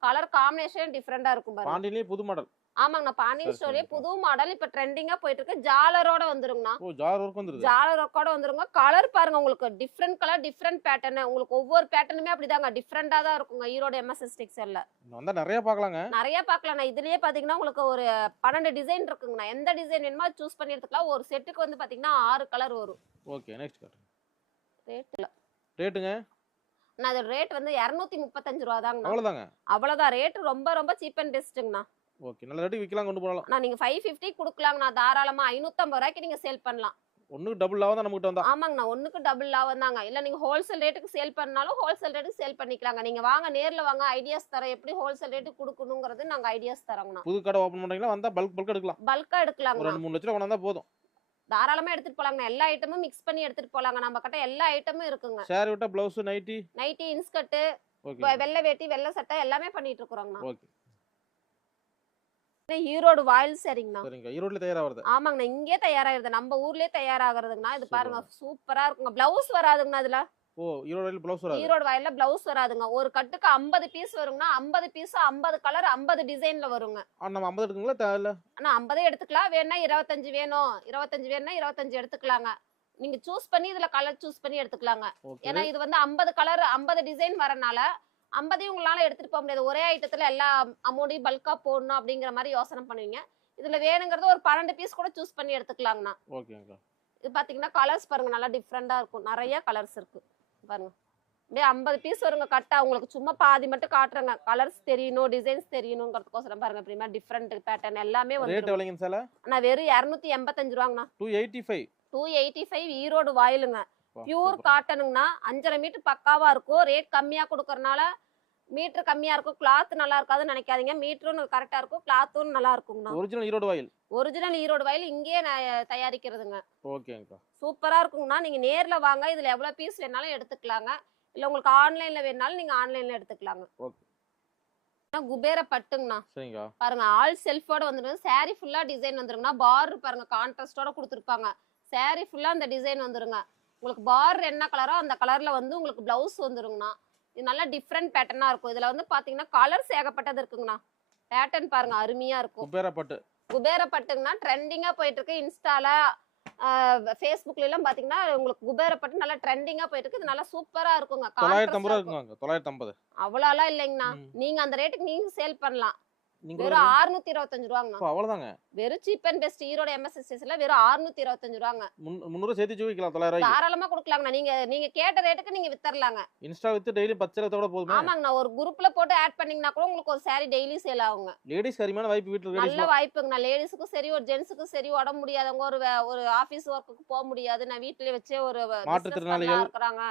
கலர் காம்பினேஷன் டிஃபரெண்டா இருக்கும் பாருங்க. பாண்டியிலேயே புது மாடல். ஆமாங்கண்ணா, பாண்டியன் ஸ்டோர்லயே புது மாடல் இப்ப ட்ரெண்டிங்கா போயிட்டு இருக்கு. ஜாலரோட வந்துருங்கண்ணா. ஓ, ஜாலர் ஒர்க் வந்துருது. ஜாலர் ஒர்க்கோட வந்துருங்க. கலர் பாருங்க, உங்களுக்கு டிஃபரெண்ட் கலர், டிஃபரெண்ட் பேட்டர்ன். உங்களுக்கு ஒவ்வொரு பேட்டர்னுமே அப்படிதாங்க டிஃபரெண்டா தான் இருக்குங்க ஈரோடு எம்எஸ்எஸ் டெக்ஸ்டைல்ல. வந்தா நிறைய பார்க்கலாங்க. நிறைய பார்க்கலாம்ண்ணா. இதுலயே பாத்தீங்கன்னா உங்களுக்கு ஒரு 12 டிசைன் இருக்குங்கண்ணா. எந்த டிசைன் வேணுமோ சூஸ் பண்ணி எடுத்துக்கலாம். ஒரு செட்டுக்கு வந்து பாத்தீங்கன்னா 6 கலர் வரும். ஓகே, நெக்ஸ்ட் காட்டுங்க. ரேட்ல ரேட்டுங்க நான் அது ரேட் வந்து 235 ரூபா தாங்கண்ணா. அவ்வளவுதாங்க. அவ்வளவுதான் ரேட். ரொம்ப ரொம்ப சீப் அண்ட் பெஸ்ட்டுங்கண்ணா. ஓகே, நல்ல ரேட்டுக்கு விக்கலாம், கொண்டு போகலாம். நான் நீங்க 550 கொடுக்கலாங்கண்ணா. தாராளமா 550 ரூபாய்க்கு நீங்க சேல் பண்ணலாம். ஒண்ணுக்கு டபுள் லாபம் தான் நம்மகிட்ட வந்தா. ஆமாங்கண்ணா, ஒண்ணுக்கு டபுள் லாபம் தாங்க. இல்ல நீங்க ஹோல்சேல் ரேட்டுக்கு சேல் பண்ணாலும் ஹோல்சேல் ரேட்டுக்கு சேல் பண்ணிக்கலாங்க. நீங்க வாங்க, நேர்ல வாங்க, ஐடியாஸ் தரோம். எப்படி ஹோல்சேல் ரேட்டுக்கு கொடுக்கணுங்கிறது நாங்க ஐடியாஸ் தரோங்கண்ணா. புது கடை ஓபன் பண்றீங்களா? வந்தா பல்க் எடுக்கலாம். பல்கா எடுக்கலாங்க. ஒரு 2-3 லட்சம் கொண்டு வந்தா போதும். தாராளமா எடுத்துட்டு போலாங்க. எல்லா ஐட்டமும் மிக்ஸ் பண்ணி எடுத்துட்டு போலாங்க. நம்ம கிட்ட எல்லா ஐட்டமும் இருக்குங்க. ஷேர் விட்டா ப்ளவுஸ், நைட்டி, இன்ஸ்கர்ட், ஓகே, வெள்ளை வேட்டி, வெள்ளை சட்டை எல்லாமே பண்ணிட்டு இருக்கோங்கண்ணா. ஓகே. ஈரோடு வாயில் சரிங்கண்ணா. சரிங்க, ஈரோட்ல தயாராகுது. ஆமாங்கண்ணா, இங்கே தயாராகுது. நம்ம ஊர்லயே தயாராகிறதுங்கண்ணா. இது பாருங்க, சூப்பரா இருக்குங்க. பிளவுஸ் வராதுங்கண்ணா இதுல. ஓ, ஈரோடு ப்ளவுஸ் வராது. ஈரோடு வாயில பிளவுஸ் வராதுங்க. ஒரு கட்டுக்கு 50 பீஸ் வருங்கண்ணா. 50 பீஸ் 50 கலர் 50 டிசைன்ல வருங்க. நம்ம 50 எடுத்துங்களா? தேவையில்ல ஆனா 50 எடுத்துக்கலாம். வேணா 25 வேணும், 25 வேணும்னா 25 எடுத்துக்கலாங்க. நீங்க சூஸ் பண்ணி இதுல கலர் சூஸ் பண்ணி எடுத்துக்கலாங்க. ஏன்னா இது வந்து 50 கலர் 50 டிசைன் வரனால 50 உங்களால எடுத்துட்டு போக முடியாது. ஒரே ஐட்டத்துல எல்லா அமௌண்டையும் பல்கா போடணும் அப்படிங்கிற மாதிரி யோசனை பண்ணுவீங்க. இதுல வேணுங்கிறது ஒரு 12 பீஸ் கூட சூஸ் பண்ணி எடுத்துக்கலாங்கண்ணா. ஓகேங்க. இது பாத்தீங்கன்னா கலர்ஸ் பாருங்க, நல்லா டிஃப்ரெண்டா இருக்கும். நிறைய கலர்ஸ் இருக்கு பாருங்க. அப்படியே 50 பீஸ் வருங்க கட்டா. உங்களுக்கு சும்மா பாதி மட்டும் காட்டுறேங்க. கலர்ஸ் தெரியணும், டிசைன்ஸ் தெரியணுங்கிறதுக்கோசரம் பாருங்க. அப்படிமா டிஃப்ரெண்ட் பேட்டர்ன் எல்லாமே வந்து. ரேட் எவ்வளவுங்க சார்? நான் வெறும் 285 ரூபாங்கண்ணா. 285 ஈரோடு வாயிலுங்க. பியூர் காட்டனுங்கண்ணா. 5.5 மீட்டர் பக்காவா இருக்கும். ரேட் கம்மியா கொடுக்கறனால மீட்டர் கம்மியா இருக்கும். கிளாத் நல்லா இருக்காதுன்னு நினைக்காதீங்க. மீட்டரும் கரெக்டா இருக்கும், கிளாத்தும் நல்லா இருக்குங்கண்ணா. ஒரிஜினல் ஈரோடு வாயில். ஒரிஜினல் ஈரோடு வாயில் இங்கேயே தயாரிக்கிறதுங்க. ஓகேங்கா. சூப்பரா இருக்குங்கண்ணா. நீங்க நேர்ல வாங்க. இதுல எவ்வளவு பீஸ் வேணாலும் எடுத்துக்கலாங்க. இல்ல உங்களுக்கு ஆன்லைன்ல வேணாலும் நீங்க ஆன்லைன்ல எடுத்துக்கலாங்க. ஓகே. குபேர பட்டுங்கண்ணா. சரிங்க. பாருங்க, ஆல் செல்ஃபோட வந்துருங்க. சாரி ஃபுல்லா டிசைன் வந்துருங்கண்ணா. பார் பாருங்க, கான்ட்ராஸ்டோட கொடுத்துருப்பாங்க. சாரி ஃபுல்லா அந்த டிசைன் வந்துருங்க. உங்களுக்கு பார் என்ன கலரோ அந்த கலர்ல வந்து உங்களுக்கு பிளவுஸ் வந்துருங்கண்ணா. இது நல்லா டிஃப்ரெண்ட் பேட்டர்னா இருக்கும். இதுல வந்து பாத்தீங்கன்னா கலர்ஸ் ஏகப்பட்டது இருக்குங்கண்ணா. பேட்டர்ன் பாருங்க, அருமையா இருக்கும். குபேர பட்டுங்கண்ணா. ட்ரெண்டிங்கா போயிட்டு இருக்கு. இன்ஸ்டால, ஃபேஸ்புக்ல எல்லாம் பாத்தீங்கன்னா உங்களுக்கு குபேர பட்டு நல்லா ட்ரெண்டிங்கா போயிட்டு இருக்கு. இது நல்லா சூப்பரா இருக்குங்க. 950 இருக்குங்க. 950 அவ்வளோலாம் இல்லைங்கண்ணா. நீங்க அந்த ரேட்டுக்கு நீங்க சேல் பண்ணலாம். வெறும் 625 ரூபாங்கண்ணா. அவ்வளவுதாங்க. வெறும் சீப் அண்ட் பெஸ்ட் ஈரோடு எம்எஸ்எஸ்ல வெறும் 625 ரூபாங்க. 300 சேர்த்து ஜூவிக்கலாம். 900 தாராளமா கொடுக்கலாங்கண்ணா. நீங்க கேட்ட ரேட்டுக்கு நீங்க வித்தரலாங்க. இன்ஸ்டா வித்து டெய்லி 10 சேலத்தோட போதுமா? ஆமாங்கண்ணா, ஒரு குரூப்ல போட்டு ஆட் பண்ணீங்கன்னா கூட உங்களுக்கு ஒரு சாரி டெய்லி சேல் ஆகுங்க. லேடிஸ் கரிமான வாய்ப்பு வீட்ல இருக்கு. நல்ல வாய்ப்புங்கண்ணா. லேடிஸ்க்கும் சரி, ஒரு ஜென்ட்ஸுக்கும் சரி, உடம்பு முடியாதவங்க, ஒரு ஆபீஸ் ஒர்க்குக்கு போக முடியாது, நான் வீட்லயே வச்சே ஒரு மாற்றுத்திறனாளிகள் இருக்கிறாங்க,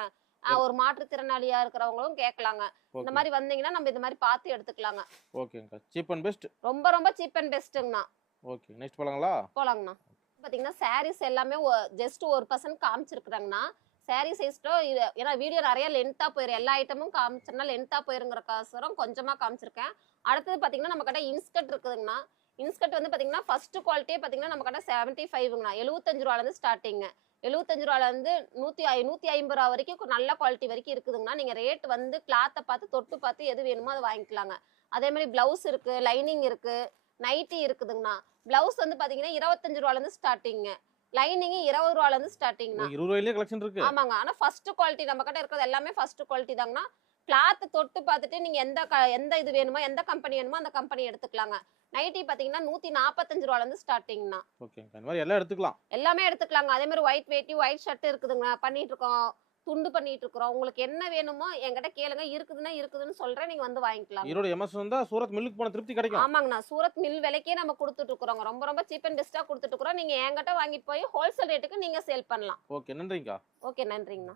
ஒரு மாற்றுத்திறனாளியா இருக்கிறவங்களும் கேட்கலாங்க. இந்த மாதிரி வந்தீங்கன்னா நம்ம இந்த மாதிரி பார்த்து எடுத்துக்கலாங்க. ஓகேங்க. Cheap and best. ரொம்ப ரொம்ப சீப் அண்ட் பெஸ்ட்ங்கண்ணா. ஓகே, நெக்ஸ்ட் போலாங்களா? போலாங்கண்ணா. பாத்தீங்கன்னா சாரீஸ் எல்லாமே ஜஸ்ட் 1% காமிச்சிருக்காங்கண்ணா. சாரி சைஸ்டோ ஏன்னா வீடியோ நிறைய லென்த்தா போயிடும். எல்லா ஐட்டமும் காமிச்சோம்னா லென்த்தா போயிருங்கிறக்காசரம் கொஞ்சமா காமிச்சிருக்கேன். அடுத்தது பாத்தீங்கன்னா நம்ம கிட்ட இன்ஸ்கர்ட் இருக்குதுங்கண்ணா. இன்ஸ்கர்ட் வந்து பாத்தீங்கன்னா ஃபர்ஸ்ட் குவாலிட்டியே பாத்தீங்கன்னா நம்ம கிட்ட 75ங்கண்ணா. 75 ரூபால இருந்து ஸ்டார்டிங். 75 ரூபால இருந்து 150 ரூபா வரைக்கும் நல்ல குவாலிட்டி வரைக்கும் இருக்குதுங்கண்ணா. நீங்க ரேட் வந்து கிளாத்தை பார்த்து தொட்டு பார்த்து எது வேணுமோ அதை வாங்கிக்கலாங்க. அதே மாதிரி பிளவுஸ் இருக்கு, லைனிங் இருக்கு, நைட்டி இருக்குதுங்கண்ணா. பிளவுஸ் வந்து பாத்தீங்கன்னா 25 ரூபால இருந்து ஸ்டார்டிங். லைனிங் 20 ரூபால இருந்து ஸ்டார்டிங்ண்ணா. 20 ரூபாயிலே கலெக்ஷன் இருக்கு. ஆமாங்க. ஆனா ஃபர்ஸ்ட் குவாலிட்டி நம்ம கிட்ட இருக்கிறது எல்லாமே ஃபர்ஸ்ட் குவாலிட்டி தாங்கண்ணா. கிளாத் தொட்டு பார்த்துட்டு நீங்க எந்த இது வேணுமோ, எந்த கம்பெனி வேணுமோ அந்த கம்பெனி எடுத்துக்கலாங்க. நைட்டி பாத்தீங்கன்னா 145 ரூபால இருந்து ஸ்டார்டிங்ண்ணா. ஓகேங்க. இந்த மாதிரி எல்லாம் எடுத்துக்கலாம். எல்லாமே எடுத்துக்கலாங்க. அதே மாதிரி ஒயிட் வேட்டி, ஒயிட் ஷர்ட் இருக்குதுங்க. பண்ணிட்டு இருக்கோம், துண்டு பண்ணிட்டு இருக்கோம். உங்களுக்கு என்ன வேணுமோ என்கிட்ட கேளுங்க. இருக்குதுன்னு சொல்றேன், நீங்க வந்து வாங்கிக்கலாம். ஈரோடு எம்எஸ் வந்தா சூரத் மில்லுக்கு போன திருப்தி கிடைக்கும். ஆமாங்கண்ணா, சூரத் மில் விலைக்கே நம்ம கொடுத்துட்டு இருக்கோம். ரொம்ப ரொம்ப சீப் அண்ட் பெஸ்டா கொடுத்துட்டு இருக்கோம். நீங்க என்கிட்ட வாங்கிட்டு போய் ஹோல்சேல் ரேட்டுக்கு நீங்க சேல் பண்ணலாம். ஓகே, நன்றிங்கா. ஓகே, நன்றிங்கண்ணா.